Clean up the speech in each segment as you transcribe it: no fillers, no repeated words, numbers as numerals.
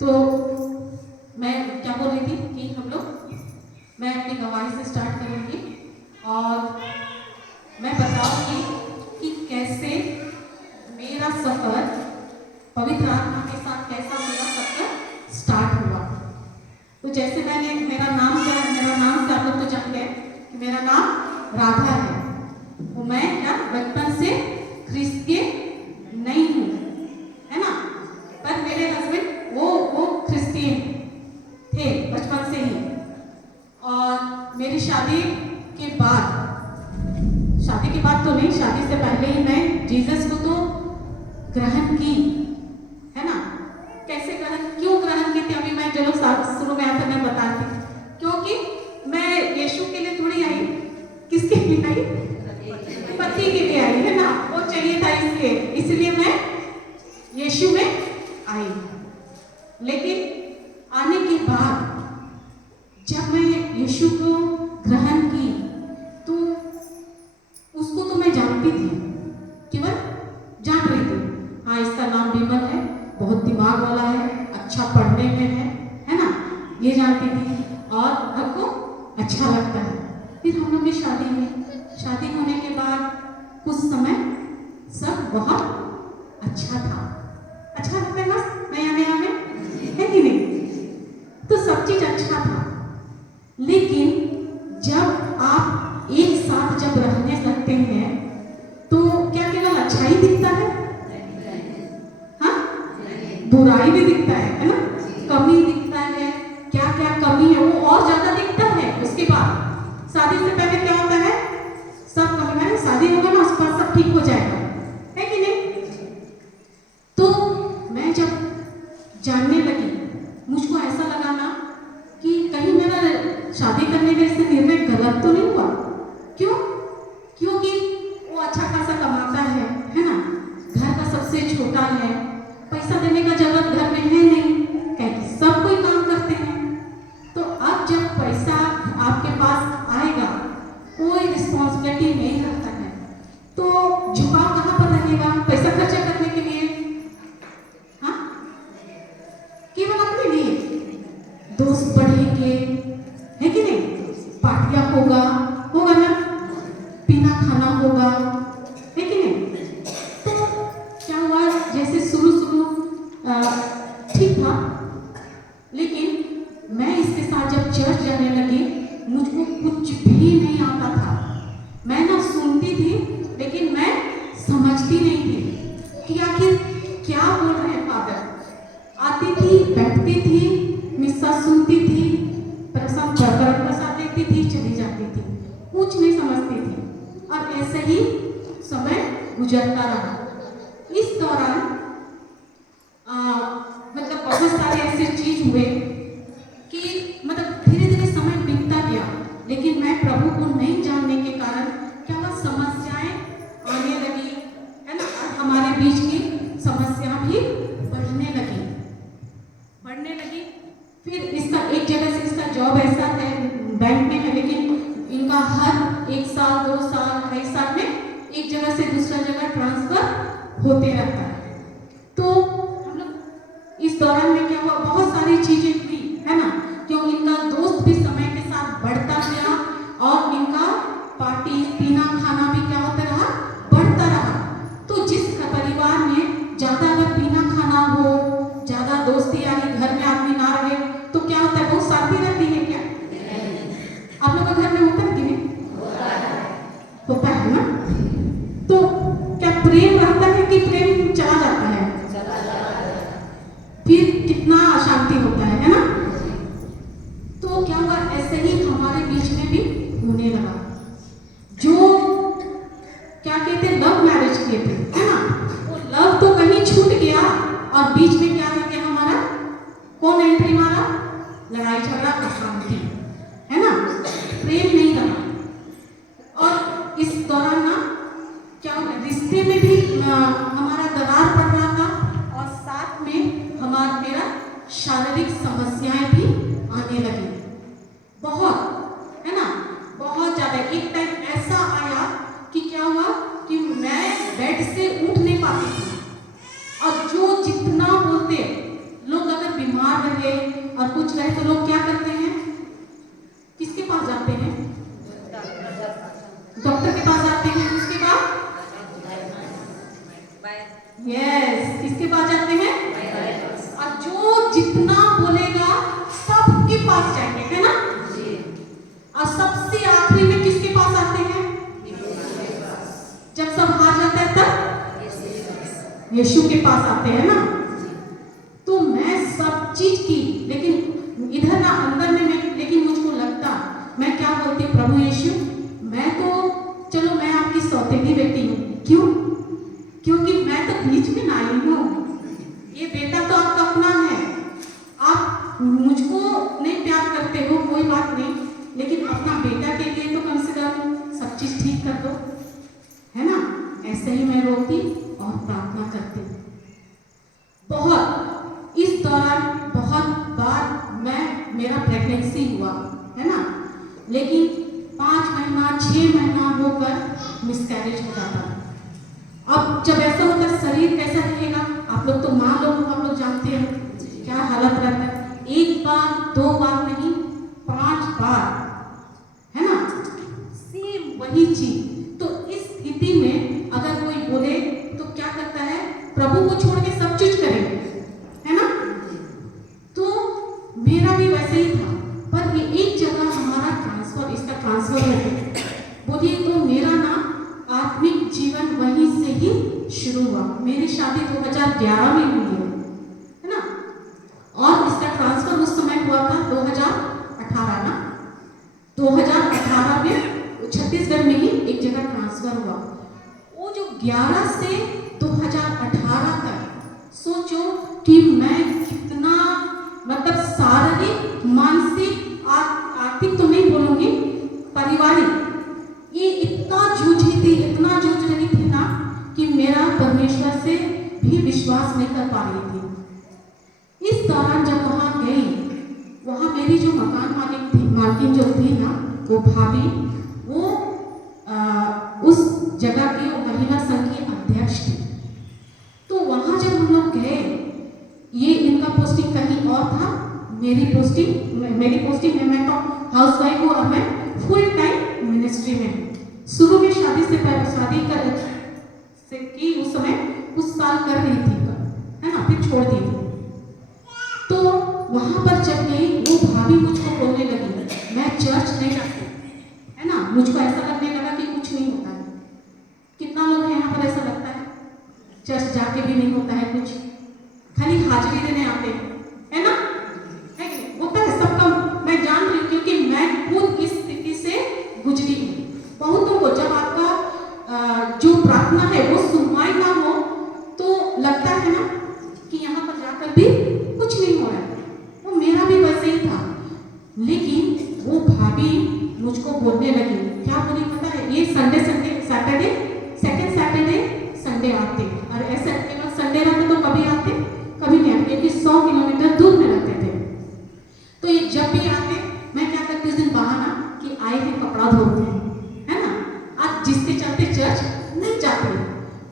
तो मैं क्या बोल रही थी कि मैं अपनी गवाही से स्टार्ट करूँगी और मैं बताऊँगी कि कैसे मेरा सफ़र पवित्र आत्मा के साथ कैसा मेरा सफ़र स्टार्ट हुआ। तो जैसे मेरा नाम से आप लोग तो जानते हैं कि मेरा नाम राधा है। तो मैं क्या बचपन से क्रिश्चियन नहीं हूँ, है ना, पर मेरे हस्बैंड वो क्रिश्चियन थे बचपन से ही। और मेरी शादी के बाद तो नहीं, शादी से पहले ही मैं जीसस को तो ग्रहण की, है ना। कैसे क्यों ग्रहण की थी, अभी मैं चलो शुरू में आता मैं बताती। क्योंकि मैं यीशु के लिए थोड़ी आई, किसके लिए आई, पति के लिए आई, है ना, वो चाहिए था इसलिए मैं यीशु में आई। लेकिन आने के बाद जब मैं यीशु को ग्रहण की तो उसको तो मैं जानती थी, केवल जान रही थी, हाँ इसका नाम विमल है, बहुत दिमाग वाला है, अच्छा पढ़ने में है ना, ये जानती थी और आपको अच्छा लगता है। फिर हम लोग की शादी हुई। शादी होने के बाद कुछ समय सब बहुत अच्छा था, अच्छा लगता है बस नया में, है कि नहीं। तो सब चीज अच्छा था। लेकिन जब आप एक साथ जब रहने लगते हैं तो क्या केवल अच्छा ही दिखता है, हाँ, बुराई भी दिखता है ना, कमी दिखता है, क्या क्या कमी है वो और ज्यादा दिखता है। उसके बाद शादी से पहले क्या होता है, सब कमी है, शादी होगा ना उसके बाद सब ठीक हो जाएगा, है कि नहीं। तो मैं जब जानने लगी मुझको ऐसा लगा ना कि कहीं मेरा शादी करने का इससे निर्णय गलत तो नहीं हुआ। क्यों? क्योंकि वो अच्छा खासा कमाता है ना, घर का सबसे छोटा है, पैसा देने का जरूरत घर में है नहीं, क्योंकि सब कोई काम करते हैं। तो अब जब पैसा आपके पास आएगा, कोई रिस्पॉन्सिबिलिटी नहीं रखता है, तो झुकाव कहाँ पर रहेगा पैसा खर्चा करने के लिए, हाँ, केवल अपने लिए। दोस्त बढ़ेंगे, है कि नहीं, पार्टियां होगा ना, पीना खाना होगा, है कि नहीं। तो क्या हुआ, जैसे शुरू ठीक था, लेकिन मैं इसके साथ जब चर्च जाने लगी मुझको कुछ भी नहीं आता था। मैं ना सुनती थी लेकिन मैं समझती नहीं थी कि आखिर क्या बोल रहे हैं फादर। आती थी, बैठती थी, मिस्सा सुनती थी, प्रसाद लेती थी, चली जाती थी, कुछ नहीं समझती थी। और ऐसे ही समय गुजरता रहा। इस दौरान मतलब बहुत सारे ऐसे चीज हुए कि मतलब धीरे धीरे समय बीतता गया, लेकिन मैं प्रभु को नहीं जानने के कारण क्या हुआ, समस्याएं आने लगी, है ना, और हमारे बीच की समस्या भी बढ़ने लगी। फिर इसका एक जगह से इसका जॉब ऐसा है, बैंक में है, लेकिन इनका हर 1 साल 2 साल 2.5 साल में एक जगह से दूसरा जगह ट्रांसफर होते रहता है। तो हम लोग इस दौरान में क्या हुआ, बहुत सारी चीजें हुई, है ना, क्योंकि इनका दोस्त भी समय के साथ बढ़ता गया और इनका पार्टी पीना खाना भी क्या होता रहा, बढ़ता रहा। तो जिस परिवार में ज्यादा अगर पीना खाना हो, ज्यादा दोस्ती यारी, घर में आदमी ना रहे, तो क्या होता है, बहुत शांति रहती है क्या, आप लोगों के घर में होता है कि नहीं, होता है ना। तो क्या प्रेम रहता है कि प्रेम चला जाता है, फिर कितना अशांति होता है ना। तो क्या हुआ, ऐसे ही हमारे बीच में भी होने लगा। जो क्या कहते हैं, लव मैरिज किए थे, है ना, वो लव तो कहीं छूट गया और बीच में क्या हो गया, हमारा कौन एंट्री मारा, लड़ाई झगड़ा अशांति, है ना, प्रेम नहीं रहा। और इस दौरान ना क्या रिश्ते में भी हमारा दरार पड़ रहा था और साथ में मेरा शारीरिक समस्याएं भी आने लगी, बहुत, है ना, बहुत ज्यादा। एक टाइम ऐसा आया कि क्या हुआ कि मैं बेड से उठ नहीं पाती थी, और जो जितना बोलते लोग, अगर बीमार और कुछ रहे तो लोग क्या करते हैं, किसके पास जाते हैं, डॉक्टर के पास जाते हैं। उसके बाद यस, किसके पास जाते हैं, और जो जितना बोलेगा सबके पास जाएंगे, है ना। और सबसे आखिरी में किसके पास आते हैं, जब सब हार जाता है तब यीशु के पास आते हैं ना। तो मैं सब चीज की, लेकिन इधर ना अंदर में मैं, लेकिन मुझको लगता मैं क्या बोलती, प्रभु यीशु मैं तो चलो मैं आपकी सौतेली बेटी हूँ, क्यों, क्योंकि मैं तो बीच में ना आई हूँ, ये बेटा तो आपका अपना है, आप मुझको नहीं प्यार करते हो कोई बात नहीं, लेकिन अपना बेटा के लिए तो कम से कम सब चीज ठीक कर दो, है ना। ऐसे ही मैं रोती और प्रार्थना करती। बहुत इस दौरान बहुत बार मेरा प्रेगनेंसी हुआ, है ना, लेकिन 5 महीना 6 महीना होकर मिसकैरेज हो जाता है। अब जब ऐसा होता है शरीर कैसा रहेगा, आप लोग तो माँ लोग हम लोग जानते हैं क्या हालत रहता है। 1 बार 2 बार नहीं 5 बार, है ना, सेम वही चीज। तो इस स्थिति में अगर कोई बोले तो क्या करता है, प्रभु को छोड़ के सब चीज करेंगे, है ना। तो मेरा भी वैसे ही था, पर ये एक जगह हमारा ट्रांसफर, इसका ट्रांसफर हो गया। बोलिए तो मेरा ना आत्मिक जीवन वहीं से ही शुरू हुआ। मेरी शादी 2011 में हुई है ना, और इसका ट्रांसफर उस समय हुआ था 2018 ना, 2018 में छत्तीसगढ़ में ही एक जगह ट्रांसफर हुआ। वो जो 11 से 2018 तक सोचो कि मैं कितना, मतलब शारीरिक मानसिक आर्थिक तो नहीं बोलूंगी, पारिवारिक, ये इतना जूझी थी, इतना जूझ रही थी ना कि मेरा परमेश्वर से भी विश्वास नहीं कर पा रही थी। इस दौरान जब वहां गई, वहां मेरी जो मकान मालिक थी, मालकिन जो थी ना, वो भाभी, वो उस जगह की महिला संघ की अध्यक्ष थी। तो वहां जब हम लोग गए, ये इनका पोस्टिंग कहीं और था, मेरी पोस्टिंग में मैं तो हाउस वाइफ हूँ और मैं फुल टाइम मिनिस्ट्री में हूँ। शुरू में शादी से पहले शादी से की उस समय कुछ साल कर रही थी, है ना, फिर छोड़ दी थी। तो वहां पर जब गई, वो भाभी मुझको बोलने लगी मैं चर्च नहीं जाती, है ना। मुझको ऐसा लगने लगा कि कुछ नहीं होता है। कितना लोग हैं यहाँ पर ऐसा लगता है, चर्च जाके भी नहीं होता है कुछ, खाली हाजिरी देने आते हैं, है ना, है कि होता है सबका। मैं जान रही हूँ क्योंकि मैं खुद इस स्थिति से गुजरी हूँ। बहुतों को जब आपका जो प्रार्थना है वो सुनवाई ना हो तो लगता है ना कि यहाँ पर जाकर भी कुछ नहीं हो रहा है। वो मेरा भी वैसे ही था, लेकिन वो भाभी मुझको बोलने लगी, क्या बोली पता है, ये सैटरडे सेकंड सैटरडे संडे आते, और ऐसे केवल संडे रहते तो कभी आते कभी नहीं आते, क्योंकि 100 किलोमीटर दूर में रहते थे। तो ये जब भी आते, मैं क्या करती उस दिन बहाना कि आए थे कपड़ा धोते हैं, है ना, आज जिसके चलते चर्च नहीं जाते।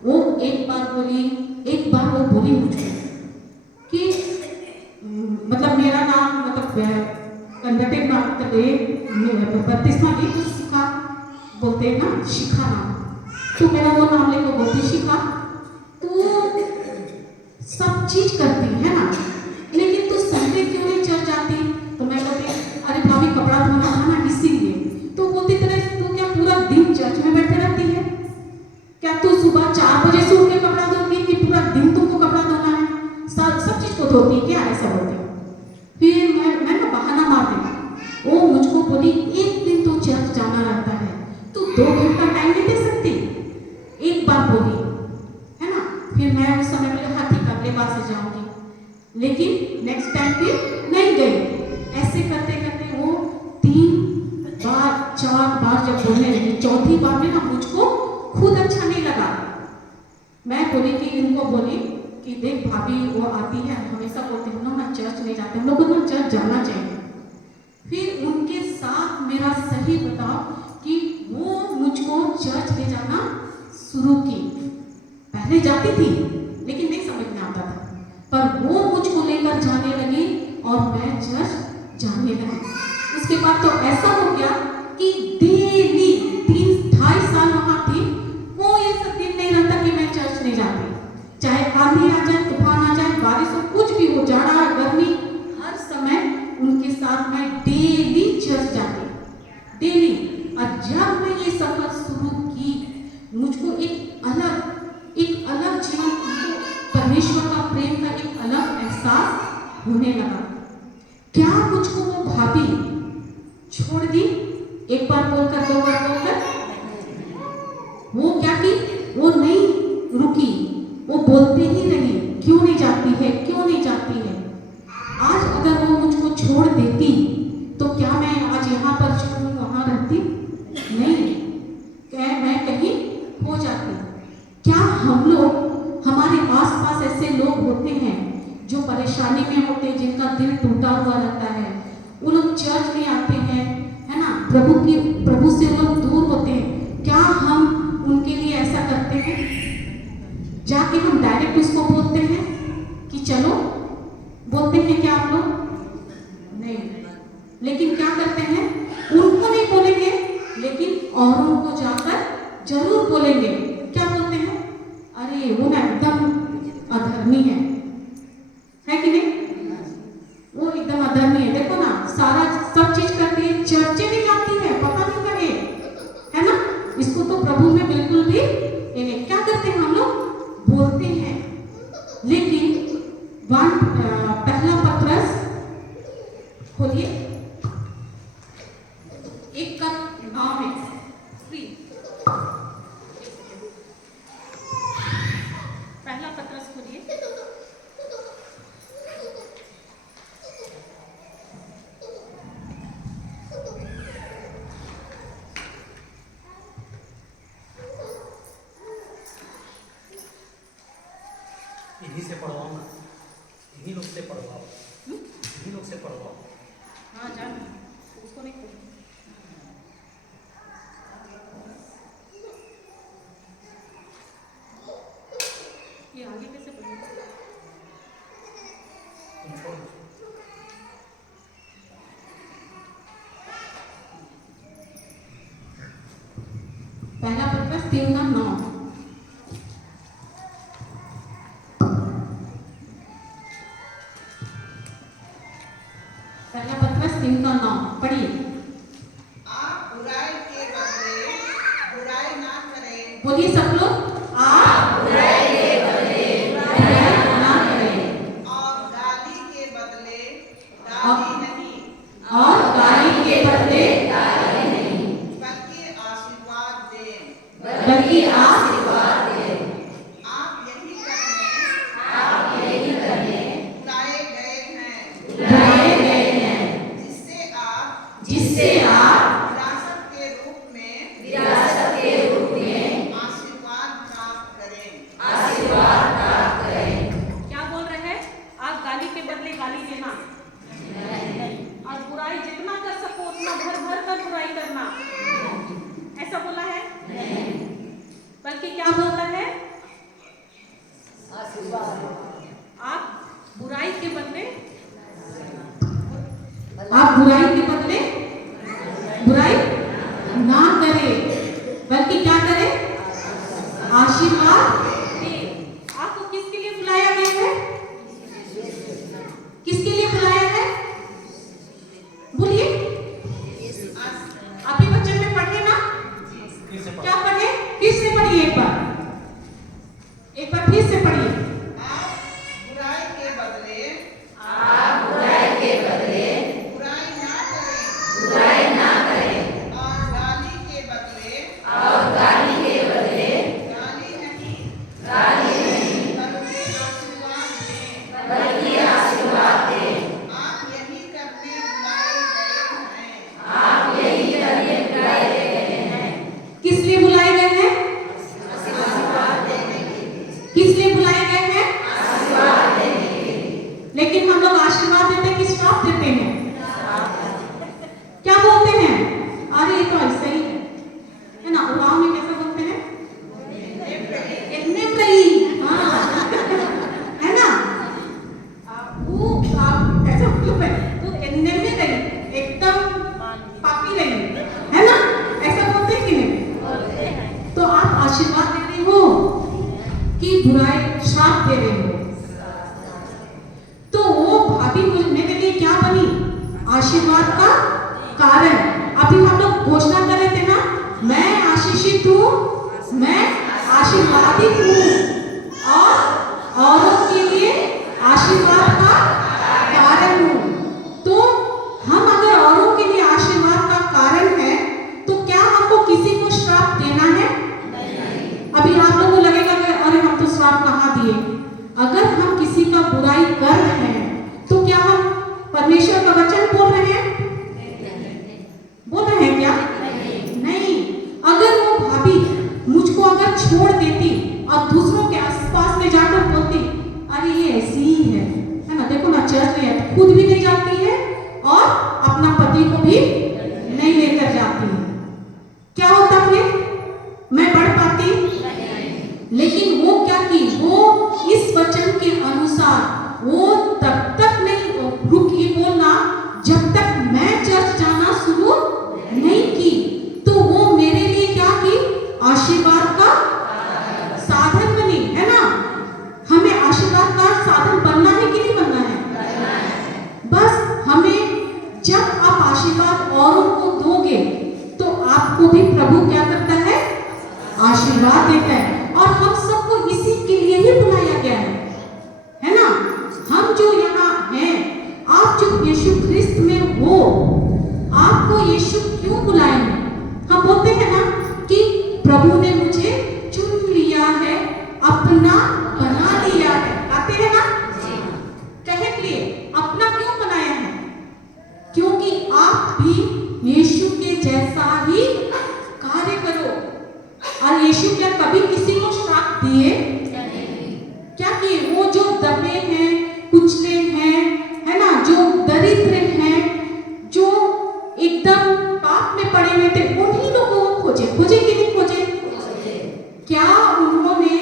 वो एक बार वो बोली मुझे कि मतलब मेरा नाम, मतलब कंडक्टेड बत्तीसवां गीत तो शिखा बोलते हैं ना, शिखा नाम, तो मेरा वो नाम लेकर बोलती शिखा, तो सब चीज करती है ना, लेकिन तू संडे क्यों नहीं चर्च जाती। तो मैं कहती अरे भाभी कपड़ा धोना था ना इसीलिए। तो बोलती तरह तू क्या पूरा दिन चर्च में बैठे रहती है, क्या तू सुबह 4 बजे से उठ के कपड़ा धोती कि पूरा दिन तुमको कपड़ा धोना है, सब चीज को धोती क्या, ऐसा बोलती। फिर मैं ना बहाना मार दी। वो मुझको बोली एक दिन तो चर्च जाना रहता है, तू 2 घंटा टाइम नहीं दे सकती, एक बार बोली, है ना। फिर मैं उस समय बोले हाँ ठीक, अगले बार से जाऊंगी, लेकिन नेक्स्ट टाइम फिर नहीं गई। ऐसे करते करते वो 3 बार 4 बार जब बोलने लगी, चौथी बार में ना मुझको खुद अच्छा नहीं लगा। मैं बोली कि इनको बोली कि देख भाभी वो आती है, हमेशा बोलते हम लोग ना चर्च नहीं जाते, हम लोग को ना चर्च जाना चाहिए। फिर उनके साथ मेरा सही बताओ कि वो मुझको चर्च ले जाना शुरू की। पहले जाती थी लेकिन नहीं समझ में आता था, पर वो मुझको लेकर जाने लगी और मैं चर्च जाने लगे। उसके बाद तो ऐसा हो गया कि डेली 3-2.5 साल वहां थी, कोई ऐसा दिन नहीं रहता कि मैं चर्च नहीं जाती। चाहे आंधी आ जाए, तूफान आ जाए, बारिश हो, कुछ भी हो, जाड़ा गर्मी, हर समय उनके साथ मैं डेली चर्च जाती, डेली। और जब मैं ये सफर शुरू की, मुझको एक अलग जीवन, परमेश्वर का प्रेम का एक अलग एहसास होने लगा। क्या मुझको वो भाभी छोड़ दी? एक बार बोलकर, 2 बार बोलकर, वो क्या की? वो नहीं रुकी, वो बोलते ही रही, क्यों नहीं जाती है, क्यों नहीं जाती है। आज अगर वो मुझको छोड़ देती तो क्या मैं आज यहाँ पर जो हूँ वहाँ रहती? नहीं, क्या मैं कहीं हो जाती। क्या हम लोग, हमारे आसपास ऐसे लोग होते हैं जो परेशानी में होते हैं, जिनका दिल टूटा हुआ रहता है, वो लोग चर्च में आते हैं, है ना, प्रभु से वो लोग दूर होते हैं। क्या हम उनके लिए ऐसा करते हैं? जाके हम डायरेक्ट उसको बोलते हैं कि चलो, बोलते हैं क्या आप लोग? नहीं। लेकिन क्या करते हैं? उनको नहीं बोलेंगे, लेकिन औरों को जाकर जरूर बोलेंगे। क्या बोलते हैं? अरे वो ना एकदम अधर्मी है कि नहीं? वो एकदम अधर्मी है, देखो ना, सारा सब चीज करती है, चर्चे भी जाती है, पता नहीं कहे, है ना, इसको तो प्रभु में बिल्कुल भी नहीं। क्या करते हैं हम लोग? बोलते हैं। लेकिन पहला पत्रस खोलिए, 1:9 में, पहला पत्रस खोलिए। इन्हीं से पढ़वाऊंगा, इन्हीं लोग से पढ़वाओ, इन्हीं लोग से पढ़वाओ। हाँ जान, उसको नहीं खोल। ये आगे कैसे पढ़ेगा? तुम छोड़ दो। पहला पत्रस 3:9। पहला पत्रस 3:9 पढ़िए। आप बुराई के बदले बुराई ना करें। बोलिए सब लोग, आप बुराई के बदले बुराई ना करें, और गाली के बदले गाली नहीं, और गाली के बदले गाली नहीं, बल्कि आशीर्वाद दें। बल्कि आशीर्वाद दें। आप यही करने बुलाए गए हैं, बुलाए गए हैं, जिससे आप विरासत विरासत के रूप में आशीर्वाद प्राप्त करें। क्या बोल रहे हैं? आप गाली के बदले गाली देना नहीं, और बुराई जितना कर सको उतना भर भर कर बुराई करना, ऐसा बोला है नहीं। बल्कि क्या बोलता है? आप बुराई के बदले बुराई ना करें, बल्कि क्या करें? आशीर्वाद दें। आपको किसके लिए बुलाया गया है? किसके लिए बुलाया है? बोलिए। आप ही बच्चन में पढ़े ना? क्या पढ़े? फिर से पढ़िए, एक बार फिर से पढ़िए। आप बुराई के बदले बुराई ना करें, और गाली के बदले गाली नहीं, बल्कि आशीर्वाद दें। आप यही करने बुलाए गए हैं। किस लिए बुलाए गए हैं? किस लिए बुलाए गए हैं? लेकिन हम लोग आशीर्वाद देते हैं कि श्राप देते हैं? क्या बोलते हैं? अरे ये तो ऐसा ही है ना, उड़ाव में कैसा बोलते हैं? इतने प्रई, हाँ है ना, वो आप ऐसा मतलब है तो इतने में रही जब यीशु ख्रिस्त में हो, आपको यीशु क्यों बुलाएंगे? हम बोलते हैं ना कि प्रभु ने मुझे चुन लिया है, अपना बना लिया है, आते हैं ना? कहे के लिए अपना क्यों बनाया है? क्योंकि आप भी यीशु के जैसा ही कार्य करो। और यीशु क्या कभी किसी को श्राप दिए? क्या किए? वो जो दबे हैं, कुचले हैं, है ना, जो दरिद्र हैं, जो एकदम पाप में पड़े हुए थे, उन्हीं लोगों को खोजे। खोजे कि नहीं खोजे? क्या उन्होंने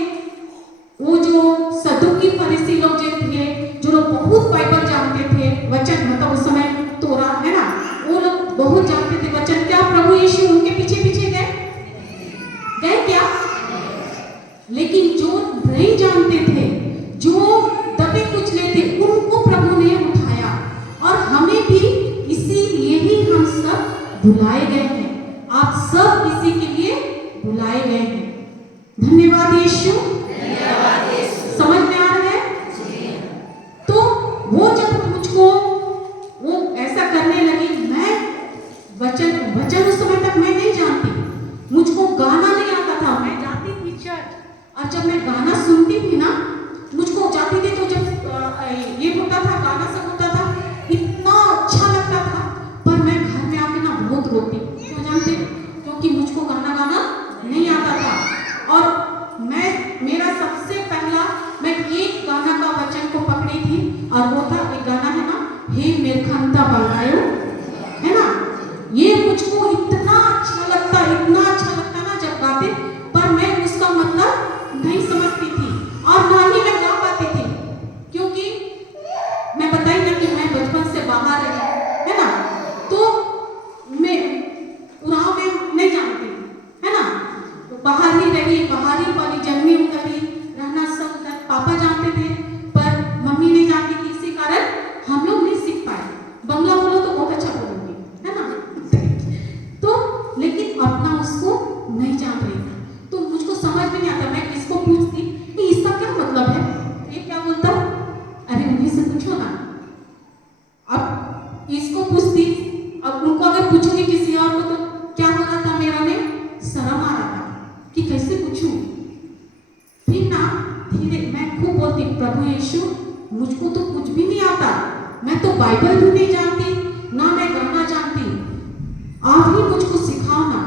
वो जो सदुकी फरीसी लोग जो थे, जो लोग बहुत बाइबल जानते थे, वचन मतलब उस समय तोरा, है ना, वो लोग बहुत जानते थे वचन, क्या प्रभु यीशु उनके पीछे पीछे गए? गए क्या? लेकिन जो नहीं जानते थे, जो दबे कुचले थे, उनको प्रभु ने उठाया। और हमें भी इसीलिए ही हम सब बुलाए गए हैं। आप सब इसी के लिए बुलाए गए हैं। धन्यवाद यीशु। समझ में आ रहा है? तो वो जब मुझको वो ऐसा करने लगी, मैं वचन उस समय तक मैं नहीं जानती, मुझको गाना नहीं आता था। मैं जाती थी चर्च, और जब मैं गाना सुनती थी ना, मुझको जाती थी तो जब ये होता था, गाना सब होता था, इतना अच्छा लगता था। पर मैं घर में आके ना बहुत रोती। क्यों जानते? क्योंकि मुझको गाना गाना नहीं आता था। और मेरा सबसे पहला, मैं एक गाना का वचन को पकड़ी थी, और वो था, एक गाना है ना, हे मेरखंता बंगायो, है ना, ये मुझको इतना अच्छा लगता ना जब गाते, पर मैं उसका मतलब नहीं समझती थी, और ना ही मैं गा पाती थी। क्योंकि मैं बताई ना कि मैं बचपन से बाहर रही, है ना, तो मैं उराव में नहीं जानती, है ना, तो बाहर ही रही, बाहर ही वाली जन्मी हूँ, कभी रहना सब पापा जानते थे, पर मम्मी नहीं जानती थी। इसी कारण हम लोग नहीं सीख पाए। बंगला बोलो तो बहुत अच्छा बोलूंगी, है ना, तो लेकिन अपना उसको नहीं जान रही थी, तो मुझको समझ में नहीं आता। मैं किसको पूछती कि इसका क्या मतलब है, ये क्या बोलता? अरे उन्हीं से पूछो ना। अब इसको पूछती, अब उनको अगर पूछूंगी किसी और को, तो क्या हो रहा था, मेरा में शर्म आ रहा था कि कैसे पूछूं। फिर ना धीरे मैं खूब बोलती, प्रभु यीशु मुझको तो कुछ भी नहीं आता, मैं तो बाइबल भी नहीं जानती, ना मैं गाना जानती, आप ही मुझको सिखाओ ना।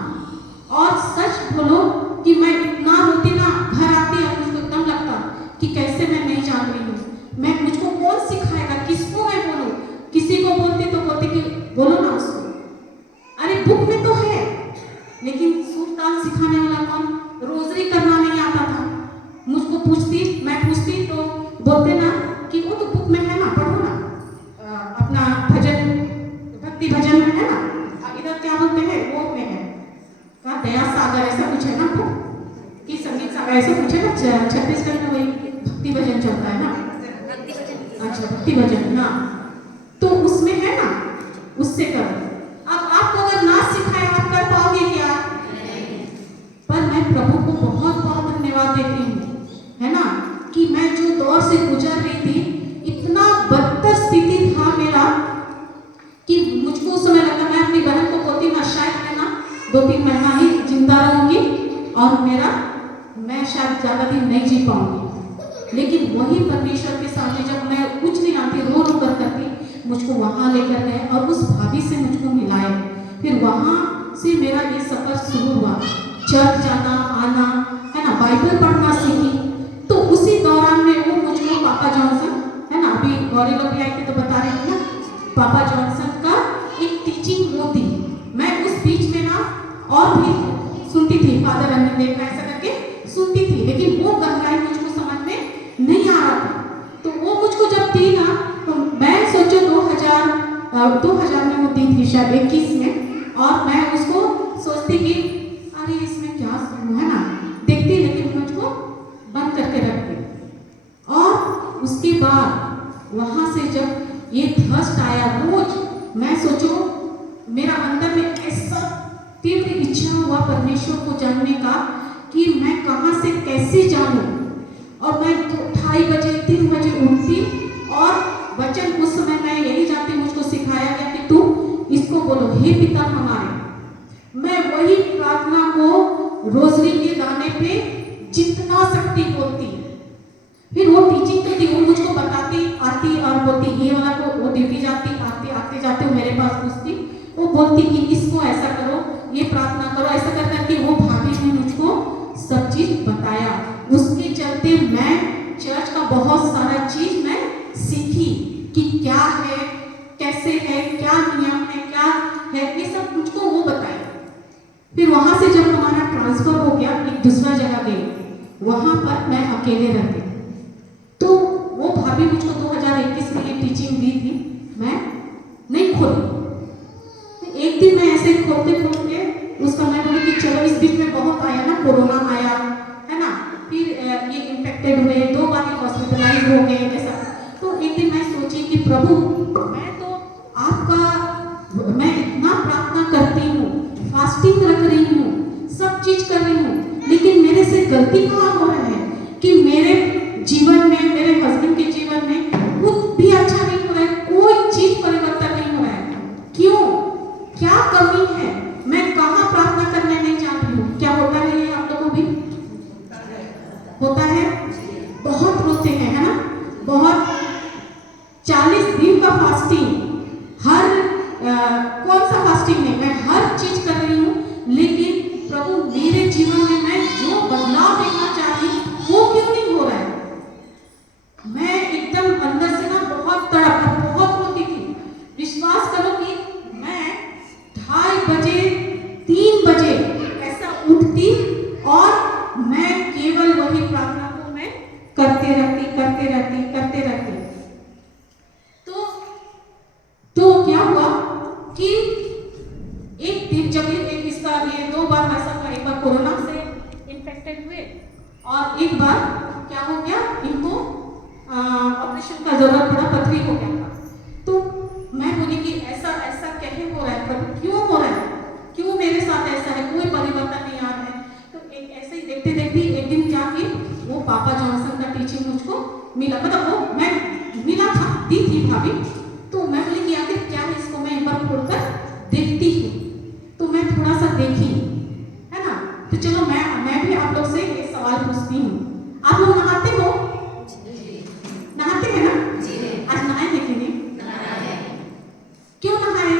और सच बोलो कि मैं इतना रोती ना, घर आती और मुझको एकदम लगता कि कैसे मैं नहीं जान रही हूँ, मैं मुझको कौन सिखाएगा, किसको मैं बोलूँ? किसी को बोलती तो बोलती कि बोलो ना उसको, अरे बुक में तो है, लेकिन सूर ताल सिखाने वाला कौन? रोजरी करना नहीं आता था। मुझको पूछती, मैं पूछती तो बोलते ना कि वो तो बुक में है ना, पढ़ो ना, अपना भजन, भक्ति भजन में है ना, इधर क्या बोलते हैं, वो में है, कहाँ दया सागर ऐसा कुछ है ना, वो कि संगीत सागर ऐसा कुछ है ना, छत्तीसगढ़ में वही भक्ति भजन चलता है ना। अच्छा, भक्ति भजन, हाँ, तो उसमें है ना, उससे करो। अब आपको अगर ना सिखाए, आप कर पाओगे क्या? पर मैं प्रभु को बहुत बहुत धन्यवाद देती हूँ, है ना, कि मैं जो दौर से गुजर रही थी, इतना बदतर स्थिति था मेरा कि मुझको उस समय लगता, मैं अपनी बहन को बोलती ना, शायद मैं ना 2-3 महीना ही जिंदा रहूंगी, और मैं शायद ज्यादा दिन नहीं जी पाऊंगी। लेकिन वही परमेश्वर के सामने जब मैं कुछ नहीं जानती, रो कर करती, मुझको वहां लेकर गए और उस भाभी से मुझको मिलाए। फिर वहां से मेरा ये सफर शुरू हुआ, चर्च जाना आना, है ना, बाइबल पढ़ना सीखी। तो उसी दौरान में वो मुझको पापा जॉनसन, है ना, अभी गौरी लोग भी आए थे तो बता रहे थे ना, पापा जॉनसन का एक टीचिंग होती, मैं उस बीच में ना और भी सुनती थी, फादर अनिल देव ऐसा करके सुनती थी, लेकिन वो गहराई मुझको समझ में नहीं आ रहा था। तो वो मुझको जब दी ना, तो मैं सोचो 2000 में वो दी थी, शायद 21 में, और मैं उसको सोचती कि अरे इसमें क्या सुनूं, है ना, देखती, लेकिन मुझको बंद करके रखती। और उसके बाद वहां से जब ये थर्स्ट आया रोज, मैं सोचो मेरा अंदर में ऐसा तीव्र इच्छा हुआ परमेश्वर को जानने का कि मैं कहां से कैसे जानूं। और मैं 2-2:30 बजे 3 बजे उठती, और वचन उस समय मैं यही जानती, मुझको रोजरी के दाने पे जितना शक्ति बोलती। फिर वो टीचिंग करती, वो मुझको बताती, आती और बोलती ये वाला को, वो ड्यूटी जाती, आती आते जाते वो मेरे पास पूछती, वो बोलती कि इसको ऐसा करो, ये प्रार्थना करो, ऐसा कर करके वो भाभी ने मुझको सब चीज बताया। उसके चलते मैं चर्च का बहुत सारा चीज मैं सीखी कि क्या है, कैसे है, क्या नियम है, क्या है, ये सब मुझको वो बताया। फिर वहां से जब हमारा ट्रांसफर हो गया, एक दूसरा जगह गई, वहां पर मैं अकेले रहती। तो वो भाभी मुझको 2021 में ये टीचिंग दी थी, मैं नहीं खोली। एक दिन मैं ऐसे खोलते खोलते उसका मैं बोली कि चलो, इस बीच में बहुत आया ना, कोरोना आया है ना, फिर ये इन्फेक्टेड हुए, 2 बार हॉस्पिटलाइज हो गए ऐसा। तो एक दिन मैं सोची कि प्रभु, मैं तो आपका, मैं इतना प्रार्थना करती हूँ, फास्टिंग रख रही हूँ, सब चीज कर रही हूँ, लेकिन मेरे से गलती कहाँ हो रहा है कि मेरे जीवन में, मेरे हस्बैंड के जीवन में कुछ भी अच्छा नहीं हो रहा है, कोई चीज परिवर्तन नहीं हो रहा है। क्यों? क्या कमी है? मैं कहाँ प्रार्थना करने नहीं जा रही हूँ? क्या होता है ये आप लोगों को भी होता है? बहुत रोते हैं, है ना? बहुत 40 दिन का फास्टिंग, हर कौन सा फास्टिंग नहीं, मैं हर चीज कर रही हूँ, लेकिन प्रभु मेरे जीवन में मैं जो बदलाव देखना चाहती हूँ वो क्यों नहीं हो रहा है? मैं एकदम अंदर से ना बहुत तड़प, बहुत रोती थी। विश्वास करो कि मैं 2:30 बजे 3 बजे ऐसा उठती और मैं केवल वही प्रार्थना को मैं करते रहती। तो क्या हुआ कि एक दिन जब इसका ये 2 बार ऐसा हुआ, एक बार कोरोना से इन्फेक्टेड हुए और एक बार क्या हो गया, इनको ऑपरेशन का जरूरत पड़ा, पथरी हो गया था। तो मैं बोली कि ऐसा ऐसा कैसे हो रहा है प्रभु, क्यों हो रहा है, क्यों मेरे साथ ऐसा है, कोई परिवर्तन नहीं आ रहा है। तो एक ऐसे ही देखते देखते एक दिन क्या कि वो पापा जॉनसन का टीचिंग मुझको मिला, मतलब वो मैं मिला था, दी थी भाभी। तो मैं बोली कि आखिर क्या है, इसको मैं एक बार खोलकर देखती हूँ। तो मैं थोड़ा सा देखी, है ना। तो चलो मैं भी आप लोग से एक सवाल पूछती हूँ, आप लोग नहाते हो? नहाते हैं ना? आज नहाए हैं कि नहीं? क्यों नहाए?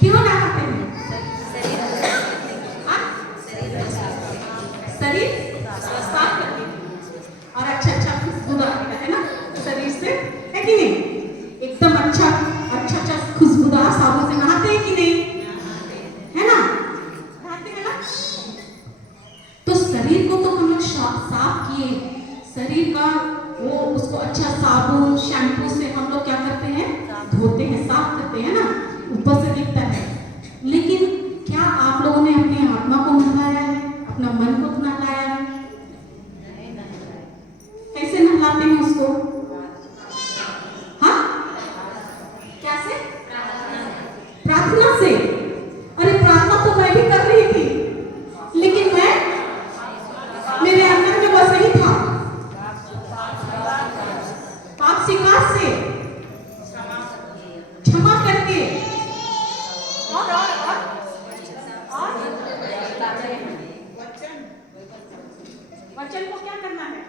क्यों नहाते हैं? शरीर साफ करने के लिए और अच्छा खुशबू आएगा, है ना, शरीर से, है कि नहीं? एकदम अच्छा खुशबूदार साबुन से नहाते हैं कि नहीं? है ना? नहाते हैं ना? तो शरीर को तो हम लोग साफ किए, शरीर का वो उसको अच्छा साबुन शैम्पू से हम लोग क्या करते हैं, धोते हैं, साफ करते हैं ना, ऊपर से दिखता है। लेकिन क्या आप लोगों ने अपनी आत्मा को नहलाया है, अपना मन को नहलाया है? कैसे नहलाते हैं उसको? हाँ, कैसे? प्रार्थना से। अरे प्रार्थना तो मैं भी कर रही थी, लेकिन मैं, मेरे अंदर में बस नहीं था, पाप स्वीकार से, क्षमा करके और वचन को क्या करना है?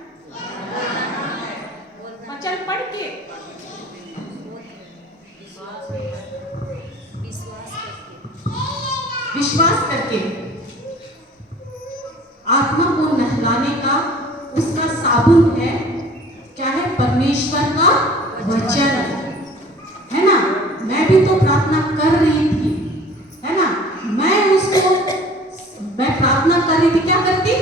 वचन पढ़ के, विश्वास करके आत्मा को नहलाने का उसका साबुन है, क्या है? परमेश्वर का वचन, है ना। मैं भी तो प्रार्थना कर रही थी, है ना। मैं प्रार्थना कर रही थी, क्या करती?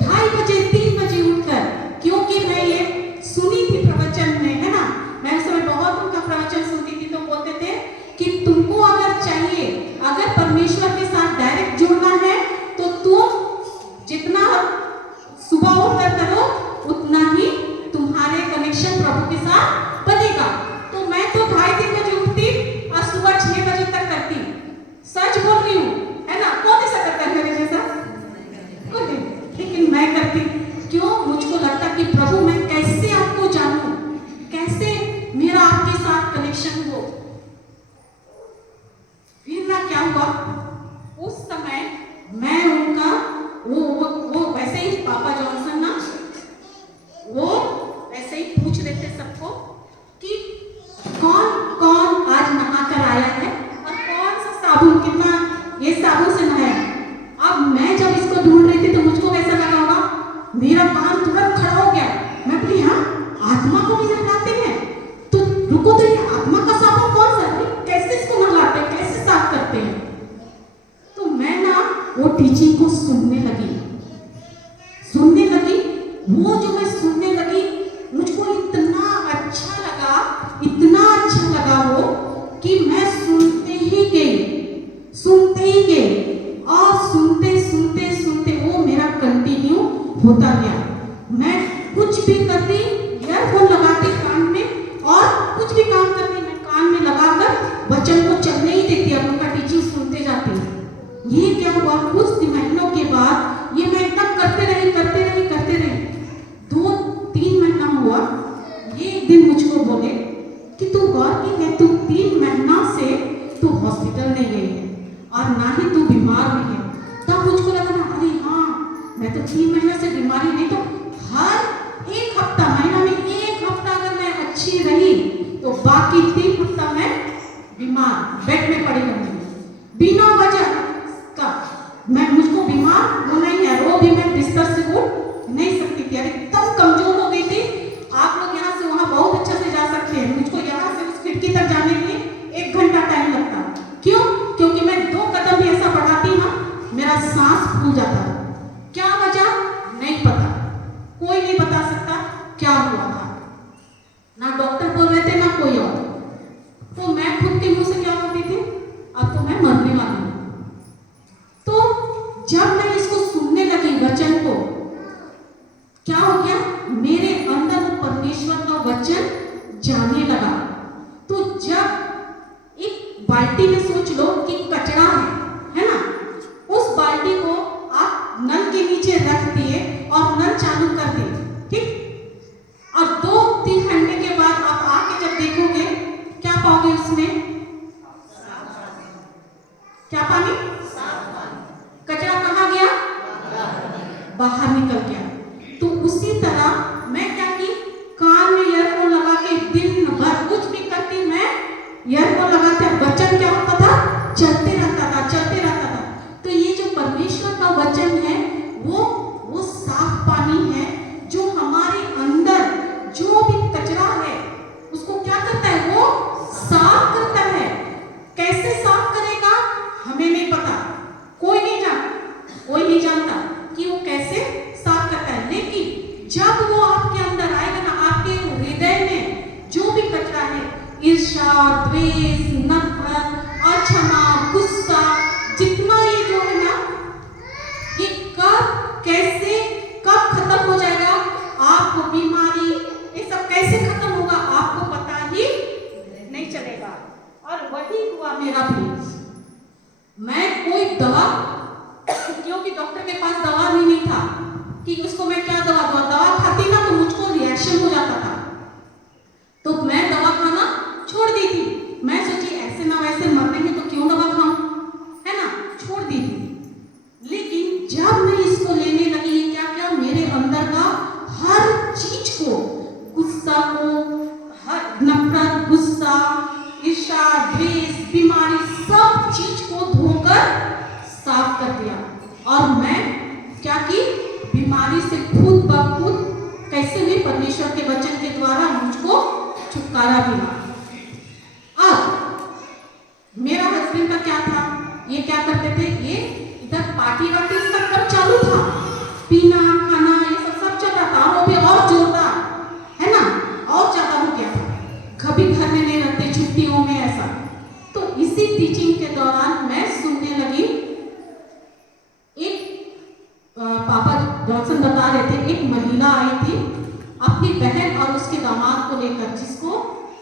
2:30 बजे 3 बजे उठकर, क्योंकि मैं ये सुनी थी प्रवचन में, है ना। मैं उस समय बहुत उनका प्रवचन सुनती थी, तो बोलते थे कि तुमको अगर चाहिए, अगर परमेश्वर के साथ डायरेक्ट जुड़ना है, तो तुम जितना सुबह उठकर करो उतना ही तुम्हारे कनेक्शन प्रभु के साथ बनेगा। तो मैं तो 2:30 बजे उठती और सुबह 6 बजे तक करती। सच बोल रही हूँ, है ना। कौन ऐसा करता है मेरे जैसा? कोई नहीं, लेकिन मैं करती। क्यों? मुझको लगता कि प्रभु मैं कैसे आपको जानूं, कैसे मेरा आपके साथ कनेक्शन हो। फिर ना क्या हुआ, उस समय बच्चों को कि कौन कौन आज नहा कर आया है और कौन सा साबुन, कितना ये साबुन से नहाया। अब मैं जब इसको ढूंढ रही थी तो मुझको कैसा लगा होगा, मेरा कान तुरंत खड़ा हो गया। मैं बोली हाँ, आत्मा को भी नहलाते हैं, तो रुको तो ये आत्मा का साबुन कौन सा है, कैसे इसको नहलाते हैं, कैसे साफ करते हैं। तो मैं ना वो टीचिंग को सुनने लगी। वो जो मैं सुनने लगी, मुझको इतना अच्छा लगा वो कि मैं सुनते ही गई और सुनते वो मेरा कंटिन्यू होता गया। मैं कुछ भी करती, ईयरफोन लगाती कान में, और कुछ भी काम करती मैं कान में लगाकर वचन को चलने ही देती, अब उनका टीचिंग सुनते जाती। ये क्या हुआ, कुछ महीनों के बाद ये मैं इतना करते रही। 2-3 महीना हुआ, ये एक दिन मुझको बोले कि तू गौर की है, तू 3 महीना से तू हॉस्पिटल नहीं गई है और ना ही तू बीमार हुई है। तब मुझको लगा ना, अरे हाँ, मैं तो 3 महीने से बीमारी नहीं, तो हर एक हफ्ता, महीना में 1 हफ्ता अगर मैं अच्छी रही तो बाकी 3 हफ्ता मैं बीमार बेड में पड़ी रहूंगी बिना वजह का। मुझको बीमार होना ही है, वो भी मैं बिस्तर से उठ नहीं सकती थी, एकदम कमजोर हो गई थी। आप लोग यहाँ से वहाँ बहुत अच्छा से जा सकते हैं, मुझको यहाँ से उस खिड़की तक जाने के लिए 1 घंटा टाइम लगता। क्यों? क्योंकि मैं 2 कदम भी ऐसा बढ़ाती ना, मेरा सांस फूल जाता। क्या वजह नहीं पता, कोई नहीं बता सकता क्या हुआ था, ना डॉक्टर बोल रहे थे ना कोई और। तो मैं खुद के मुंह से क्या बोलती थी, अब तो मैं मरने वाली हूँ। तो जब मैं इसको सुनने लगी वचन को, क्या हो गया, मेरे अंदर वो परमेश्वर का वचन जाने लगा। तो जब एक बाल्टी में सोच लो कि कचरा है ना, उस बाल्टी को आप नल के नीचे रख दिए और नल चालू कर दिए, ठीक, और 2-3 घंटे के बाद आप आके जब देखोगे क्या पाओगे उसमें, क्या पानी, कचरा कहाँ गया, बाहर निकल गया। तो उसी तरह मैं क्या की, कान में ईयरफोन लगा के दिन भर कुछ भी करती, मैं ईयरफोन लगाते वचन क्या होता था, चलते रहता था। तो ये जो परमेश्वर का वचन है वो साफ पानी है, जो हमारे अंदर जो भी कचरा है उसको क्या करता है, वो साफ करता है। कैसे साफ करेगा हमें नहीं पता, कोई नहीं जानता कि वो कैसे साफ करता है, लेकिन जब वो आपके अंदर आएगा ना, आपके हृदय में जो भी कचरा है, ईर्ष्या, द्वेष, नफरत, अक्षमा, गुस्सा, जितना ये जो है ना, ये कब खत्म हो जाएगा, आपको बीमारी ये सब कैसे खत्म होगा आपको पता ही नहीं चलेगा। और वही हुआ मेरा भी। मैं कोई दवा, क्योंकि डॉक्टर के पास दवा भी नहीं था कि उसको मैं क्या दवा खाती ना तो मुझको रिएक्शन हो जाता था, तो मैं दवा खाना छोड़ दी थी। मैं सोची ऐसे ना वैसे मरने में तो क्यों दवा खाऊं, है ना, छोड़ दी थी। लेकिन जब मैं इसको लेने लगी, ये क्या क्या मेरे अंदर का हर चीज को, गुस्सा को, हर नफरत, गुस्सा, ईर्ष्या, द्वेष, बीमारी, सब चीज को धोकर साफ कर दिया। और मैं क्या की, बीमारी से खुद ब खुद कैसे भी परमेश्वर के वचन के द्वारा मुझको छुटकारा मिला। अब मेरा हस्बैंड का क्या था, ये क्या करते थे, ये इधर पार्टी वार्टी सब चालू था, पीना खाना ये सब चल रहा था, और वो भी और जोरदार, है ना, और ज्यादा हो गया था। कभी घर में नहीं रहते, छुट्टियों में ऐसा। तो इसी टीचिंग के दौरान मैं सुनने लगी, एक पापा जॉनसन बता रहे थे, एक महिला आई थी अपनी बहन और उसके दामाद को लेकर, जिसको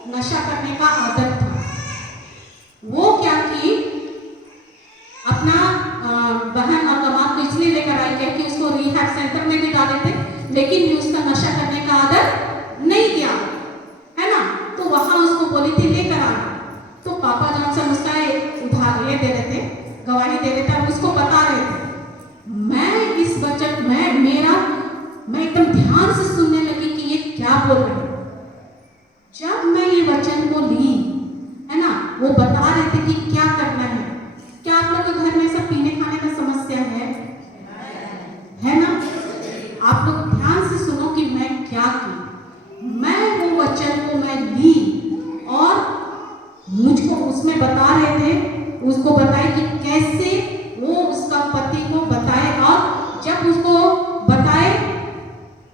नशा करने का आदत था। वो क्या की, अपना बहन और दामाद को इसलिए लेकर आई क्योंकि उसको रिहैब सेंटर में भी डाले थे, लेकिन भी उसका नशा करने का आदत नहीं किया, है ना। तो वहां उसको बोली थी लेकर आना। तो पापा जॉनसन उसका उधार ये दे रहे थे, गवाही दे रहे थे, और उसको बता रहे थे। मैं इस वचन मैं एकदम ध्यान से सुनने लगी कि ये क्या बोल रहे हैं। वचन को मैं ली और मुझको उसमें बता रहे थे, उसको बताए कि कैसे वो उसका पति को बताए, और जब उसको बताए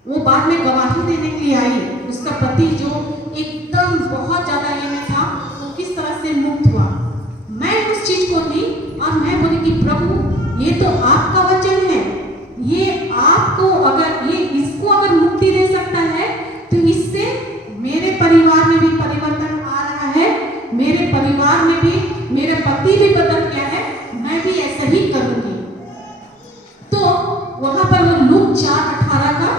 वो बाद में गवाही देने के लिए आई। उसका पति जो एकदम बहुत ज्यादा ये में था, वो किस तरह से मुक्त हुआ। मैं उस चीज को ली और मैं बोली कि प्रभु ये तो आपका वचन है, ये आपको अगर ये इसको अगर मुक्ति दे सकता है तो इससे मेरे परिवार में भी परिवर्तन आ रहा है, मेरे परिवार में भी मेरे पति भी बदल गया है, मैं भी ऐसा ही करूंगी। तो वहां पर वो लूक 4:18 का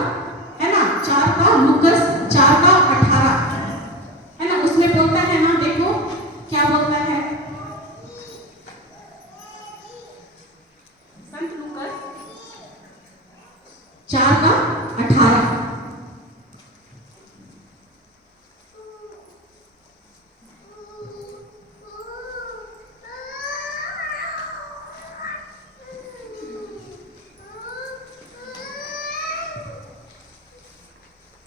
है ना, 4 का लूकस 4:18 है ना, उसमें बोलता है ना, देखो क्या बोलता है संत लूकस 4:18।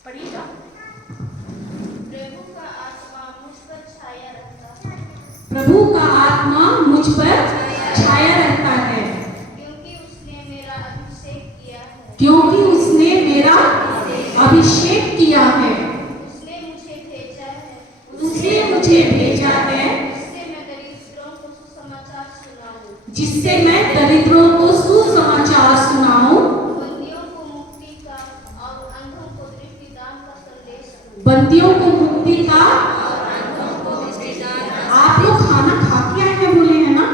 पढ़िएगा। प्रभु का आत्मा मुझ पर छाया रहता है, प्रभु का आत्मा मुझ पर छाया रहता है, क्योंकि उसने मेरा अभिषेक किया है। क्योंकि उसने मेरा अभिषेक किया है, उसने मुझे भेजा है, उसने मुझे भेजा है, जिससे मैं दरिद्रों को सुसमाचार सुनाऊं, जिससे मैं दरिद्रों को सुसमाचार सुनाऊं, बंदियों को मुक्ति का और अंधों को दृष्टिदान का संदेश दूं। बंदियों को मुक्ति का। आप लोग खाना खा के आए हैं बोले है ना?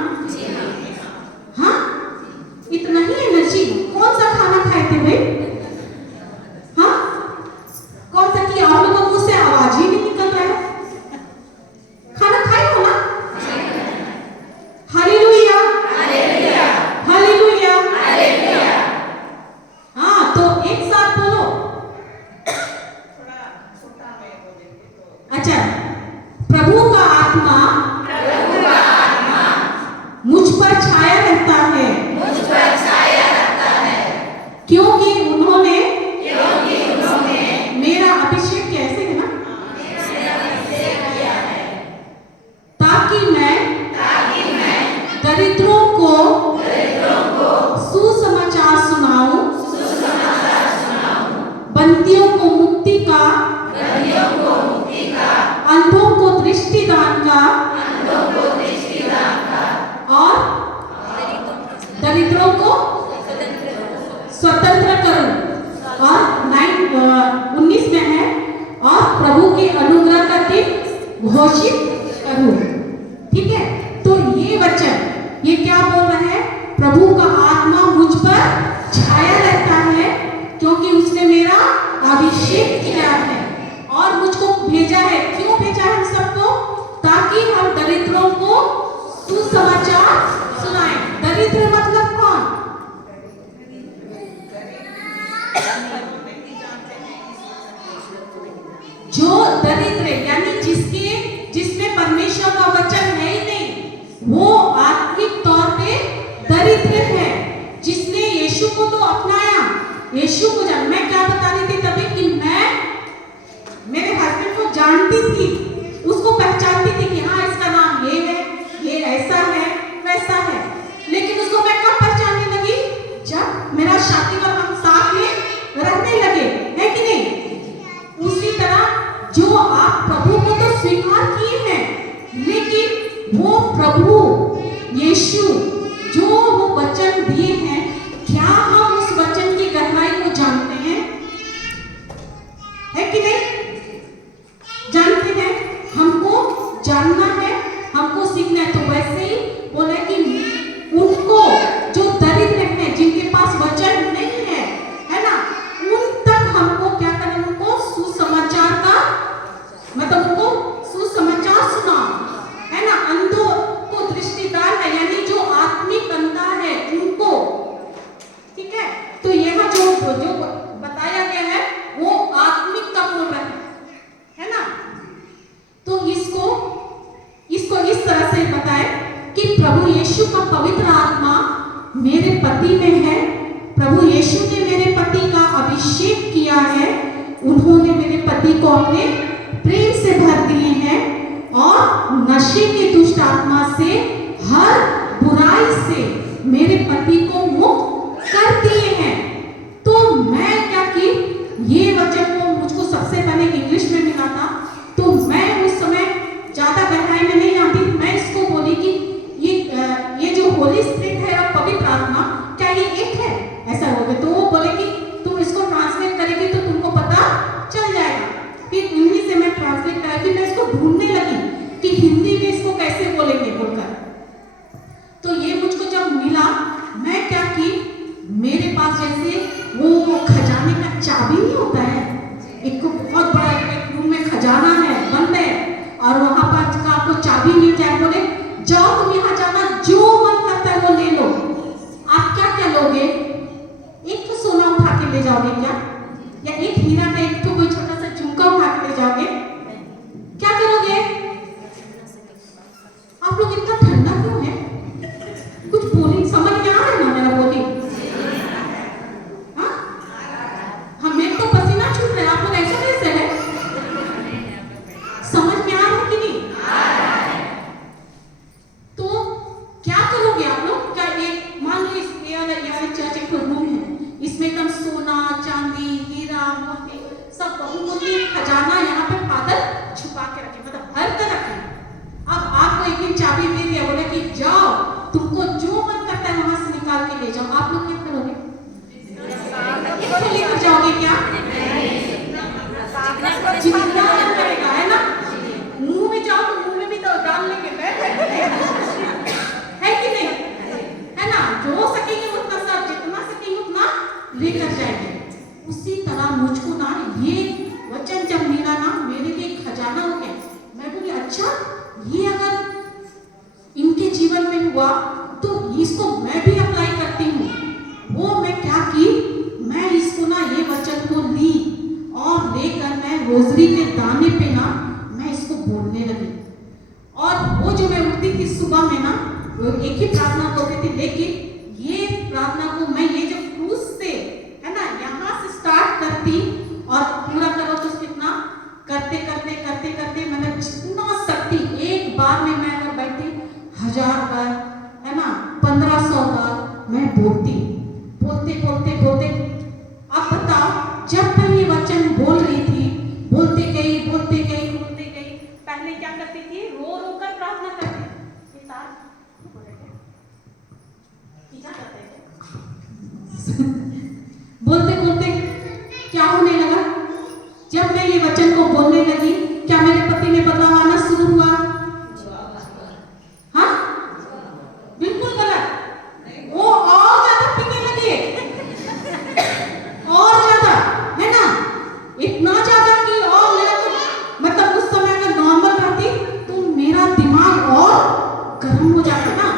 हाँ, इतना ही एनर्जी। कौन सा खाना खाए थे भाई? हाँ, कौन सा? कि आप लोगों को से आवाज ही नहीं निकल रहा है। खाना खाए हो ना? Hallelujah, hallelujah. हाँ, तो एक साथ बोलो। थोड़ा छोटा में बोलेंगे तो अच्छा, प्रभु का आत्मा मुझ पर छाया रहता है, क्योंकि उन्होंने मेरा अभिषेक कैसे है ना, ताकि मैं दरिद्रों को सुसमाचार सुनाऊं, बंदियों को मुक्ति का, अंधों को दृष्टिदान का, और दरिद्रों को स्वतंत्र करूं। और 19 में है, और प्रभु के अनुग्रह का दिन घोषित करूं। ठीक है, तो ये वचन ये क्या बोल रहा है? प्रभु का आत्मा मुझ पर छाया रहता है, क्योंकि उसने मेरा अभिषेक किया है और मुझको भेजा है। क्यों भेजा है हम सबको? ताकि हम दरिद्रों को सुसमाचार सुनाएं। दरिद्र मतलब कौन? जो दरिद्र यानी जिसमें परमेश्वर का वचन है ही नहीं, वो आत्मिक तौर पे दरिद्र है। जिसने यीशु को तो अपनाया, यीशु को जान। मैं क्या बता रही थी तभी कि मैं मेरे हस्बैंड को जानती थी, उसको पहचानती थी कि हाँ इसका नाम ये है, ये ऐसा है, वैसा है। लेकिन उसको मैं कब पहचानने लगी? जब मेरा शादी का हम साथ में रहने लगे, है कि नहीं? उसी तरह जो आप प्रभु को तो स्वीकार किए हैं, लेकिन वो प्रभु यीशु जो वो वचन दिए हैं, क्या हम उस वचन की गहराई को जानते हैं? है कि नहीं? जानते हैं। हमको जानना है, हमको सीखना है। तो वैसे ही बोला कि उनको जो दरिद्र हैं, जिनके पास वचन नहीं है ना, उन तक हमको क्या करना? उनको सुसमाचार का मतलब उनको सुसमाचार सुना, है ना। अंधों को दृष्टिदान है, यानी जो आत्मिक अंधा है उनको। ठीक है, तो यहाँ जो बताया गया है वो आत्मिक का बोल रहा है ना। तो इसको इस तरह से बताए कि प्रभु यीशु का पवित्र आत्मा मेरे पति में है। प्रभु यीशु ने मेरे पति का अभिषेक किया है, उन्होंने मेरे पति को अपने प्रेम से भर दिए हैं और नशे के दुष्ट आत्मा से, हर बुराई से मेरे पति को मुक्त कर दिए हैं। तो मैं क्या की, ये वचन को मुझको सबसे पहले इंग्लिश में मिला था, तो मैं उस समय ज्यादा गहराई में नहीं आती। मैं इसको बोली कि ये जो होली स्पिरिट है और पवित्र आत्मा, क्या ये एक है? ऐसा हो गया। तो वो बोले कि तुम इसको ट्रांसलेट करेगी तो तुमको पता चल जाएगा। फिर हिंदी से मैं ट्रांसलेट करा, फिर मैं इसको ढूंढने लगी कि हिंदी में इसको कैसे बोलेंगे बोलकर। तो ये मुझको जब मिला, मैं क्या की, मेरे पास जैसे वो खजाने का चाबी नहीं होता है, एक बहुत बड़ा एक रूम में खजाना है, बंद है, और वहां पर का आपको चाबी मिल जाए, बोले जाओ तुम यहाँ जाना, जो मन करता है वो ले लो। आप क्या क्या लोगे? एक तो सोना उठा के ले जाओगे क्या, या एक हीरा का एक तो कोई छोटा सा झुमका उठा के ले जाओगे? क्या करोगे? आप लोग इतना ठंडा क्यों है? कुछ बोली समझ में आ रहा है ना मेरा बोली? हाँ, हमें तो पसीना छूट रहा है, आप लोग ऐसा कैसे है? समझ में आ रहा है कि नहीं? तो क्या करोगे आप लोग? क्या एक मान लो ये चर्च एक रूम है, इसमें एकदम सोना चांदी हीरा मोती सब बहुमूल्य खजाना यहाँ पे फादर छुपा के रखे, मतलब हर तरह के। अब आपको एक दिन चाबी दे दिया, बोला कि जाओ तुमको जो मन करता है वहां से निकाल के ले जाओ, आप लोग क्या करोगे? इसको लेकर जाओगे क्या? जितना मन करेगा, है ना? मुंह में जाओ तो मुंह में भी तो डाल लेंगे, है कि नहीं? है ना? जो सकेंगे उतना सब, जितना सकेंगे उतना लेकर जाएंगे। उसी तरह मुझको ना ये वचन जब मिला ना, मेरे लिए खजाना हो गया। मैं बोली अच्छा, ये अगर इनके जीवन में हुआ तो इसको मैं भी अप्लाई करती हूँ। वो मैं क्या की, मैं इसको ना ये वचन को ली और लेकर मैं रोजरी के दाने पे ना मैं इसको बोलने लगी। और वो जो मैं उठती थी सुबह में ना, एक ही प्रार्थना होती थी, लेकिन ये प्रार्थना को मैं ये जो क्रूज से, है ना, यहाँ से स्टार्ट करती और पूरा करो तो कितना करते करते करते करते मैंने जितना शक्ति, एक बार में मैं अगर बैठी 1000 बार, है ना, 1500 बार मैं बोलते बोलते बोलते। अब बताओ, जब मैं ये वचन बोल रही थी, बोलते गई बोलते गई बोलते गई, पहले क्या करती थी, रो रो कर प्रार्थना करती थी। बोलते बोलते क्या होने लगा, जब मैं ये वचन को बोलने लगी, क्या मेरे पति में बदलाव आना शुरू हुआ? हाँ, बिल्कुल गलत। वो और ज्यादा पीने लगे, और ज्यादा, है ना, इतना ज्यादा कि और मेरा तो मतलब उस समय अगर नॉर्मल रहती तो मेरा दिमाग और गर्म हो जाता ना।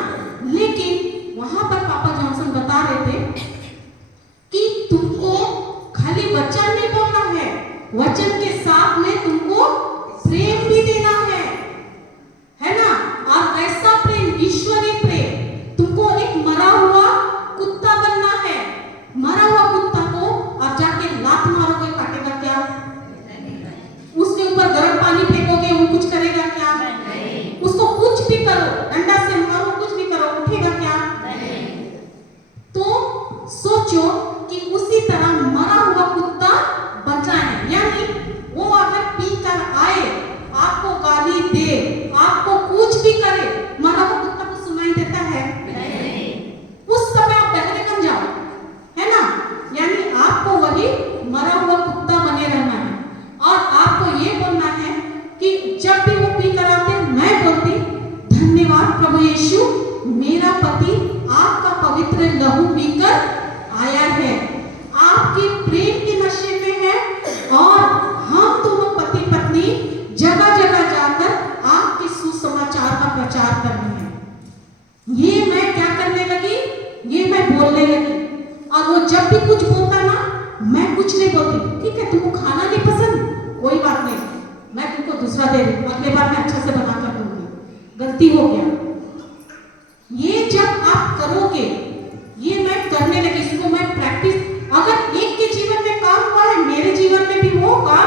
लेकिन वहां पर पापा जॉनसन बता रहे थे कि तुमको खाली वचन नहीं बोलना है, वचन के साथ में तुमको प्रेम भी देना है ना? और ऐसा प्रेम, ईश्वरीय प्रेम। तुमको एक मरा हुआ कुत्ता बनना है। मरा हुआ कुत्ता को आप जाके लात मारोगे, काटेगा क्या? उसके ऊपर गर्म पानी फेंकोगे, वो कुछ करेगा क्या? उसको कुछ भी करो, डंडा से मारो, कुछ भी करो, उठेगा क्या? तो सोचो कि उसी तरह मरा हुआ कुत्ता बचा है, यानी वो अगर पी कर आए, आपको गाली दे, आपको कुछ भी करे, मरा हुआ कुत्ता को सुनाई देता है? उस समय आप बहरे बन जाओ, है ना? यानी आपको वही मरा हुआ कुत्ता बने रहना है। और आपको ये बोलना है कि जब भी वो पी कर आते, मैं बोलती धन्यवाद प्रभु यीशु, मेरा पति आपका पवित्र लहू पीकर आया है, आपके प्रेम के नशे में है, और हम दोनों पति पत्नी जगह जगह जाकर आपके सुसमाचार का प्रचार करने हैं। ये मैं क्या करने लगी, ये मैं बोलने लगी। और वो जब भी कुछ बोलता ना, मैं कुछ नहीं बोलती, ठीक है तुमको खाना नहीं पसंद, कोई बात नहीं, मैं तुमको दूसरा दे दूँ, अगले बार मैं अच्छा से बना कर दूंगी, गलती हो गया। ये जब आप करोगे, ये मैं करने लगी, इसको मैं प्रैक्टिस, अगर एक के जीवन में काम हुआ है, मेरे जीवन में भी होगा।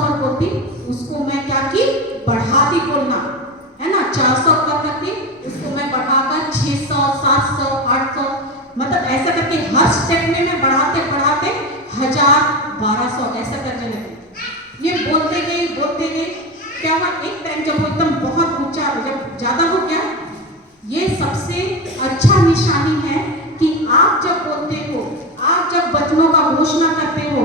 अगर बोलती, उसको मैं क्या की, बढ़ा दी बोलना, है ना। 400 कर करके उसको मैं बढ़ाकर 600, 700, 800, मतलब ऐसा करके हर स्टेप में मैं बढ़ाते बढ़ाते 1000, 1200 ऐसा करने लगी। ये बोलते गए क्या हुआ, एक टाइम जब वो एकदम बहुत ऊंचा, जब ज्यादा हो गया, ये सबसे अच्छा निशानी है कि आप जब बोलते हो, आप जब वचनों का घोषणा करते हो,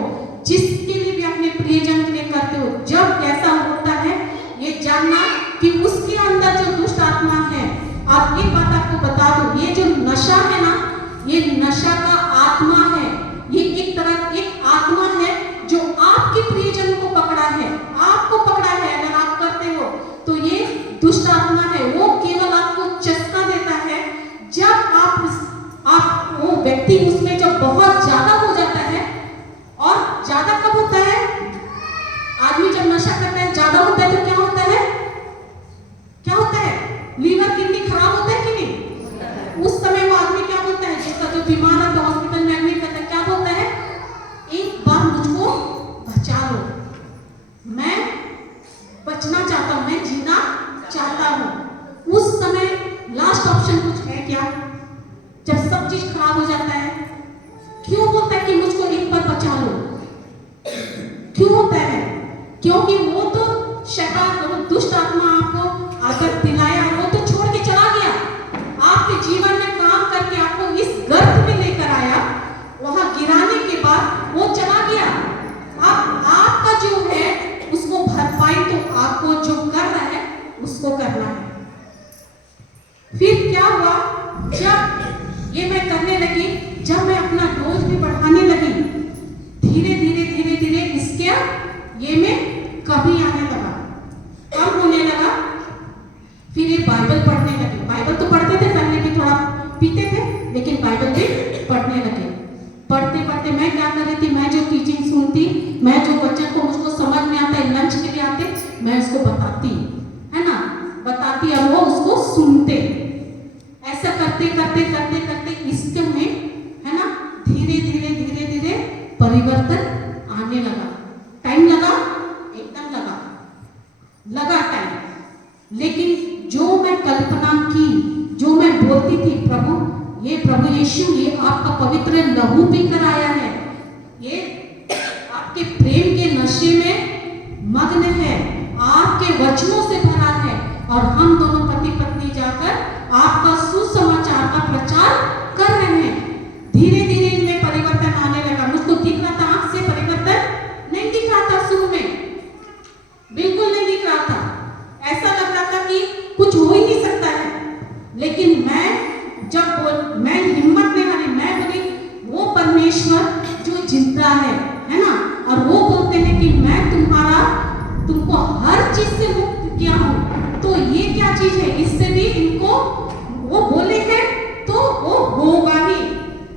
जिसके लिए भी अपने प्रियजन के लिए करते हो, जब ऐसा होता है ये जानना कि उसके अंदर जो दुष्ट आत्मा है, और एक बात आपको बता दूं, ये जो नशा है ना, ये नशा का आत्मा है। ये एक तरह एक आत्मा है जो आपके प्रियजन को पकड़ा है, आपको पकड़ा है। अगर आप करते हो तो ये दुष्ट आत्मा है, वो केवल आपको चस्का देता है जब आप वो व्यक्ति उसमें जब बहुत ज्यादा हो जाता है। और ज्यादा कब होता है, आदमी जब नशा करता है ज्यादा होता है तो क्या होता है, क्या होता है, लीवर किडनी खराब होता है कि नहीं। उस समय वो आदमी क्या बोलता है, जिसका जो बीमार है तो हॉस्पिटल में एडमिट करता है, क्या बोलता है, एक बार मुझको बचा लो, मैं बचना चाहता हूं, मैं जीना चाहता हूं। उस समय लास्ट ऑप्शन कुछ है क्या, जब सब चीज खराब हो जाता है, क्यों बोलता है कि मुझको एक बार बचा लो, क्यों होता है, क्योंकि वो तो शैतान, वो दुष्ट आत्मा आपको आदत दिलाया, वो तो छोड़ के चला गया, आपके जीवन में काम करके आपको इस गर्त में लेकर आया, वहां गिराने के बाद वो चला गया। अब आपका जो है उसको भरपाई तो आपको जो कर रहा है उसको करना है। फिर क्या हुआ, जब ये मैं करने लगी, जब मैं अपना डोज भी बढ़ाने लगी, धीरे धीरे इसके ये में कमी आने लगा, कम होने लगा। फिर ये बाइबल पढ़ने लगे, बाइबल तो पढ़ते थे पहले भी, थोड़ा पीते थे, लेकिन बाइबल भी पढ़ने लगे। पढ़ते पढ़ते मैं क्या कर रही थी, मैं जो टीचिंग सुनती, मैं जो वचन को मुझको समझ में आता है, लंच के लिए आते, मैं उसको बताती, है ना, बताती, और वो उसको सुनते। ऐसा करते करते करते करते इसके में, है ना, धीरे धीरे परिवर्तन आने लगा। टाइम लगा, एकदम लगा टाइम, लेकिन जो मैं कल्पना की, जो मैं बोलती थी, प्रभु यीशु ये आपका पवित्र लहू पीकर आया है, ये आपके प्रेम के नशे में मग्न है, आपके वचनों से भरा है, और हम दोनों पति पत्नी जाकर आपका सुसमाचार का प्रचार कर रहे हैं। धीरे धीरे इनमें परिवर्तन आने लगा। मुझको दिख रहा था, आंख से परिवर्तन नहीं दिख रहा था, शुरू में बिल्कुल नहीं दिख रहा था, ऐसा लग रहा था कि कुछ हो ही नहीं सकता है। लेकिन मैं हिम्मत नहीं हारी, मैं बोली वो परमेश्वर जो जिंदा है ना, और वो बोलते हैं कि मैं तुमको हर चीज से मुक्त किया हूं, तो ये क्या चीज है, इससे भी इनको वो बोले हैं तो वो होगा ही।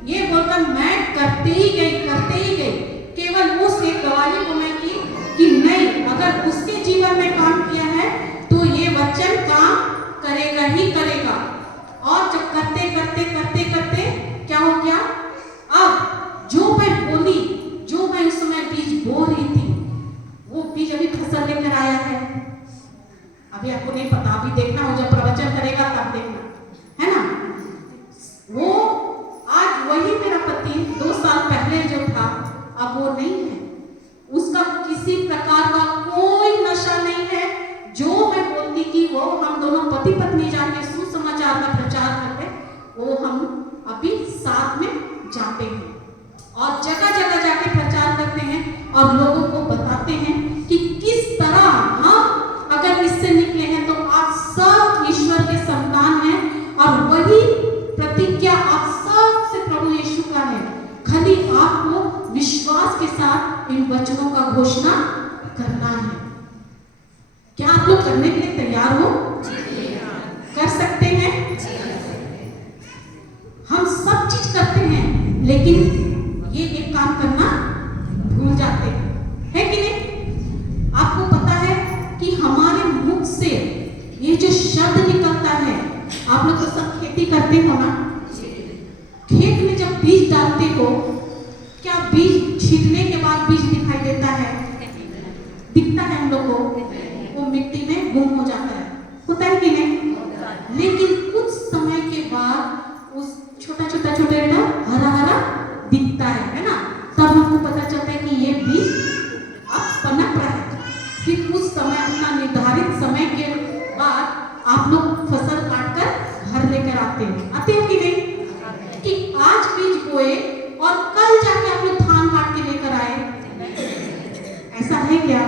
ये बोलकर मैं करते ही गई, केवल उस एक गवाही को मैं की कि नहीं, अगर उसके जीवन में काम किया है तो ये वचन काम करेगा ही करेगा। और जब करते करते करते करते क्या हो गया, अब जो मैं बोली, जो मैं उस समय बीज बो रही थी, वो बीज अभी फसल लेकर आया है। अभी आपको नहीं पता, अभी देखना हो, जब प्रवचन करेगा तब देखना, है ना। वो आज वही मेरा पति 2 साल पहले जो था, अब वो नहीं है, उसका किसी प्रकार का कोई नशा नहीं है। जो मैं बोलती कि वो हम दोनों पति पत्नी जाके सुसमाचार का प्रचार करते, वो हम अभी साथ में जाते हैं और जगह जगह जाके प्रचार करते हैं और लोगों को बताते हैं कि किस तरह हम अगर इससे निकले हैं तो आप सब ईश्वर के संतान हैं, और वही प्रतिज्ञा आप सब से प्रभु यीशु का है। खाली आपको विश्वास के साथ इन वचनों का घोषणा करना है। क्या आप लोग करने के लिए तैयार हो? कर सकते हैं? हम सब चीज करते हैं, लेकिन ये एक काम करना भूल जाते हैं, है कि नहीं? आपको पता है कि हमारे मुख से ये जो शब्द निकलता है, आप लोग तो सब खेती करते हो ना, खेत में जब बीज डालते हो, क्या बीज छिड़ने के बाद बीज दिखाई देता है? दिखता है हम लोग को, वो मिट्टी में गुम हो जाता है, होता है कि नहीं? लेकिन कुछ समय के बाद उस छोटा छोटा हरा हरा दिखता है ना? तब हमको पता चलता है कि ये बीज अब पनप रहा है। फिर उस समय अपना निर्धारित समय के बाद आप लोग फसल काट कर घर लेकर आते हो कि नहीं? कि आज बीज बोए और कल जाके आप लोग धान काट के लेकर आए, ऐसा है क्या?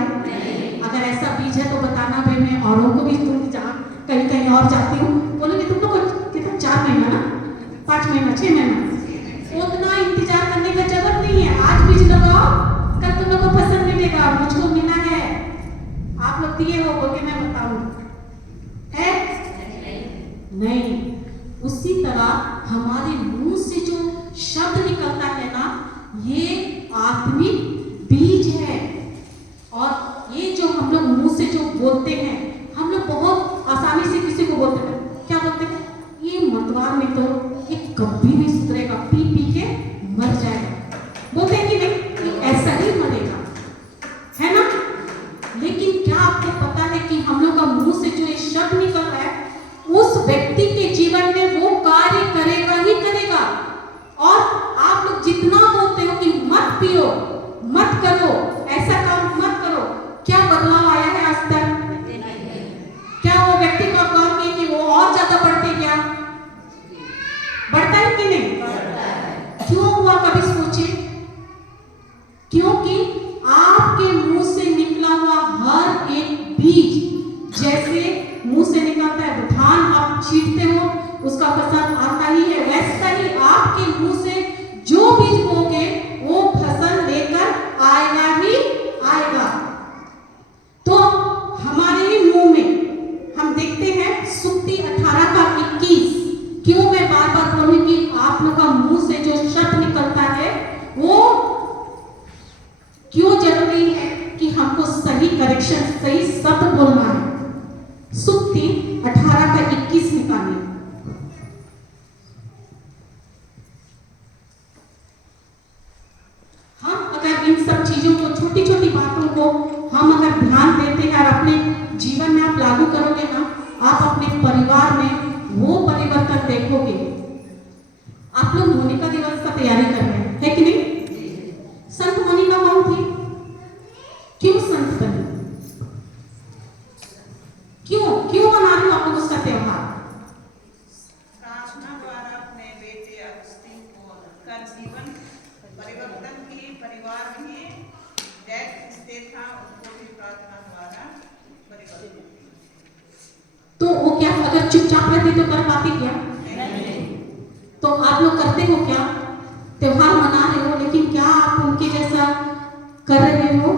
अगर ऐसा बीज है तो बताना भाई, मैं औरों को भी, तुम जहाँ कहीं कहीं और जाती हूँ बोलोगे तुम लोग कितना 4 महीना ना 5 महीना 6 महीना, उतना इंतजार करने का जरूरत नहीं है। आज बीज लगाओ, कल तुम लोग को फसल मिलेगा। मुझको मिला है, आप लोग दिए हो बोल के मैं बताऊं, है नहीं? उसी तरह हमारे मुंह से जो शब्द निकलता है ना, ये आत्मिक बीज है। और ये जो हम लोग मुंह से जो बोलते हैं, हम लोग बहुत आसानी से किसी को बोलते हैं, क्या बोलते हैं? ये मतवार में तो ये कभी नहीं सुधरेगा, पी पी के मर जाएगा, बोलते हैं कि नहीं? ये ऐसा ही मरेगा, है ना? लेकिन क्या आपको पता है कि हम लोग का मुंह से जो ये शब्द निकल रहा है, उस व्यक्ति के जीवन में वो कार्य करेगा ही करेगा। और आप लोग जितना बोलते हो कि मत पियो, मत करो, ऐसा काम मत करो, क्या बदलाव आया है आज तक? क्या वो व्यक्ति को आप कहोगे कि वो और ज्यादा बढ़ते क्या? बढ़ता है कि नहीं? क्यों हुआ, कभी सोचे? क्योंकि आपके मुंह से निकला हुआ हर एक बीज, जैसे मुंह से निकलता है धान, आप छींटते हो उसका फसल आता ही है, वैसा ही आपके मुंह से जो बीज बोगे वो फसल लेकर आएगा ही आएगा। तो हमारे ही मुंह में हम देखते हैं सुक्ति 18 का 21। क्यों मैं बार बार बोलूं कि आप लोग का मुंह से जो शब्द निकलता है वो क्यों जरूरी है कि हमको सही करेक्शन, सही शब्द बोलना है। सुक्ति 18 का 21 निकालिए। हम अगर इन सब चीजों को, छोटी छोटी बातों को हम अगर ध्यान देते हैं और अपने जीवन में आप लागू करोगे ना, आप अपने परिवार में वो परिवर्तन देखोगे। आप लोग मोनिका दिवस का तैयारी कर रहे हैं, है कि नहीं? संत मोनिका कौन थी? क्यों संत बनी? क्यों मना रहे हो आप लोग उसका त्योहार? प्रार्थना द्वारा अपने बेटे अगस्तीन का जीवन परिवर्तन की, परिवार में डेथ स्टेज था, उनको भी प्रार्थना द्वारा परिवर्तन। तो वो क्या अगर चुपचाप रहती तो कर पाती क्या? तो आप लोग करते हो क्या? त्योहार मना रहे हो, लेकिन क्या आप उनके जैसा कर रहे हो?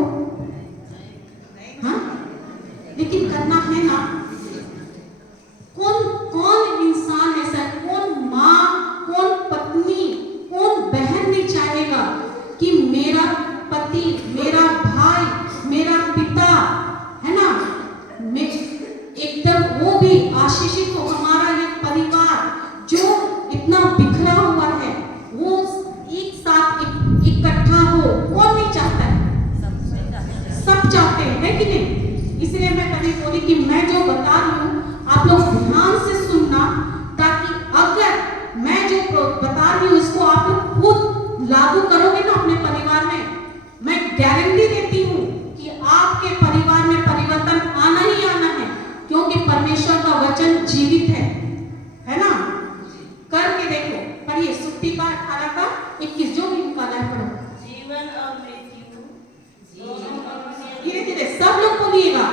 हाँ, लेकिन करना है ना। कौन इंसान ऐसा, कौन माँ, कौन पत्नी, कौन बहन नहीं चाहेगा कि मेरा पति, मेरा भाई, मेरा पिता, है ना, एकदम वो भी आशीषित हो, हमारा ये परिवार जो इतना बिखरा हुआ है वो एक साथ इकट्ठा हो। कौन नहीं चाहता है? सब चाहते हैं, कि नहीं? इसलिए मैं कभी बोली कि मैं जो बता रही हूँ आप लोग ध्यान से सुनना, ताकि अगर मैं जो बता रही हूँ इसको आप लोग खुद लागू करोगे ना अपने परिवार में, मैं गारंटी देती हूँ कि आपके परिवार में परिवर्तन आना ही आना है, क्योंकि परमेश्वर का वचन जीवित है ना? करके देखो, पढ़िए सुक्ति का 18 का 21, जो भी निकाला है पढ़ो। जीवन और मृत्यु दोनों मनुष्य धीरे धीरे सब लोग बोलिएगा।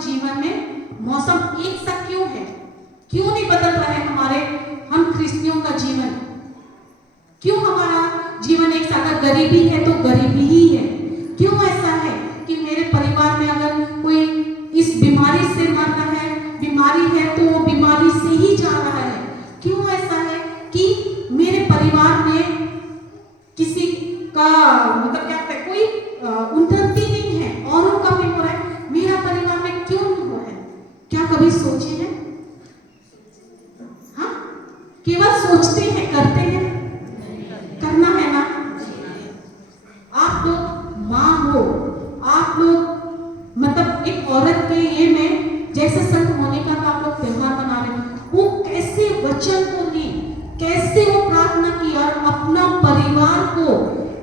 जीवन में मौसम एक सा क्यों है? क्यों नहीं बदल रहा है हमारे हम क्रिश्चियों का जीवन? क्यों हमारा जीवन एक सा? अगर गरीबी है तो गरीबी ही है। क्यों ऐसा है कि मेरे परिवार में अगर कोई इस बीमारी से मर रहा है, बीमारी है तो वो बीमारी से ही जा रहा है? क्यों ऐसा है कि मेरे परिवार में किसी का मतलब क्या कहते हैं, कोई उन्नति नहीं है, औरों का भी हो रहा है, मेरा परिवार में क्यों नहीं हो रहा है? क्या कभी सोचे हैं? हाँ, केवल सोचते हैं, करते हैं? करना है ना। आप लोग माँ हो, आप लोग मतलब एक औरत के ये में जैसे संत मोनिका का आप लोग त्योहार मना रहे हैं, वो कैसे वचन को ली, कैसे वो प्रार्थना की और अपना परिवार को,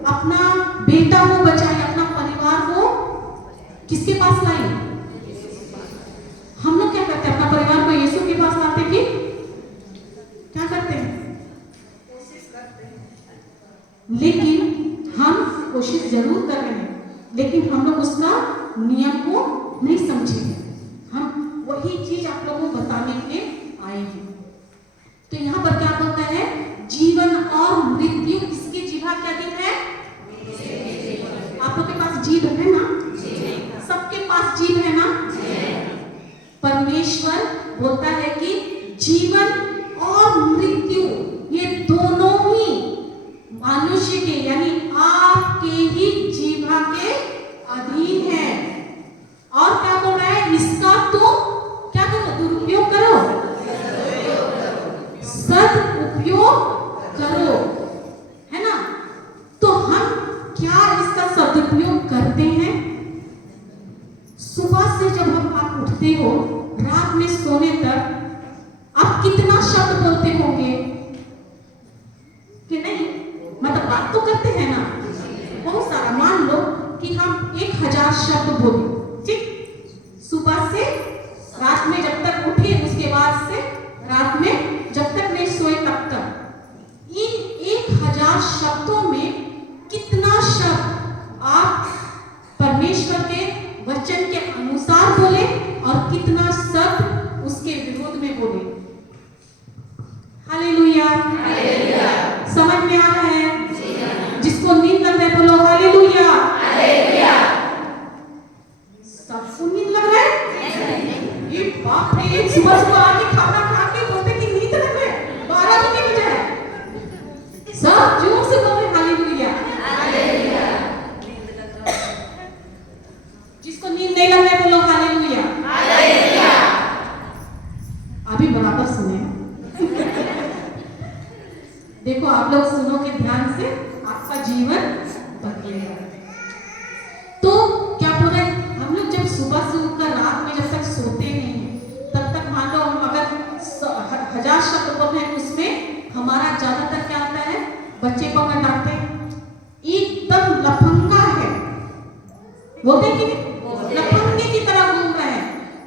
अपना बेटा को बचाए, अपना परिवार को किसके पास लाई? हम लोग क्या करते हैं? अपना परिवार को यीशु के पास लाते कि क्या करते हैं? कोशिश करते हैं। लेकिन हम कोशिश जरूर कर रहे हैं, लेकिन हम लोग उसका नियम को नहीं समझेंगे। हम वही चीज आप लोगों को बताने के लिए आए हैं। तो यहाँ पर क्या होता है? जीवन और मृत्यु किसकी जीवा के अधीन है? आप लोग के पास जीव है ना? सबके पास जीव है ना? परमेश्वर बोलता है कि जीवन और मृत्यु ये दोनों ही मनुष्य के यानी आपके ही जीवा के अधीन है। और क्या बोल रहा है? इसका तो क्या करो? दुरुपयोग करो, सदुपयोग करो, है ना? तो हम क्या इसका सदुपयोग करते हैं? सुबह से जब आप उठते हो, रात में सोने तक आप कितना शब्द बोलते होंगे कि नहीं? मतलब बात तो करते हैं ना, बहुत सारा। मान लो कि हम 1000 शब्द बोले, ठीक? सुबह से रात में जब तक उठे, उसके बाद से रात में जब तक नहीं सोए तब तक, इन 1000 शब्दों में कितना शब्द आप परमेश्वर के वचन के अनुसार बोले और कितना शब्द उसके विरोध में बोले? हालेलुया। समझ में आ रहा है? जिसको नींद लग रहा है बोलो हालेलुया। सबको नींद लग रहा है? ये बाप रे, एक सुबह सुबह आके खाना खा के बोलते कि नींद लग रहा है, 12 बजे की जाए। सब जोर से बोले हालेलुया। जिसको नींद नहीं लग रहा है बोलो हालेलुया। अभी बराबर सुने। देखो आप लोग सुनोगे ध्यान से, आपका जीवन बदलेगा। तो क्या बोल रहे हैं? हम लोग जब सुबह से उठकर रात में जब तक सोते नहीं हैं, तब तक मान लो हम अगर 1000 शब्द बोल रहे हैं, उसमें हमारा ज्यादातर क्या आता है? बच्चे को मैं डांटते एकदम लफंगा है, बोलते कि लफंगे की तरह घूम रहा है,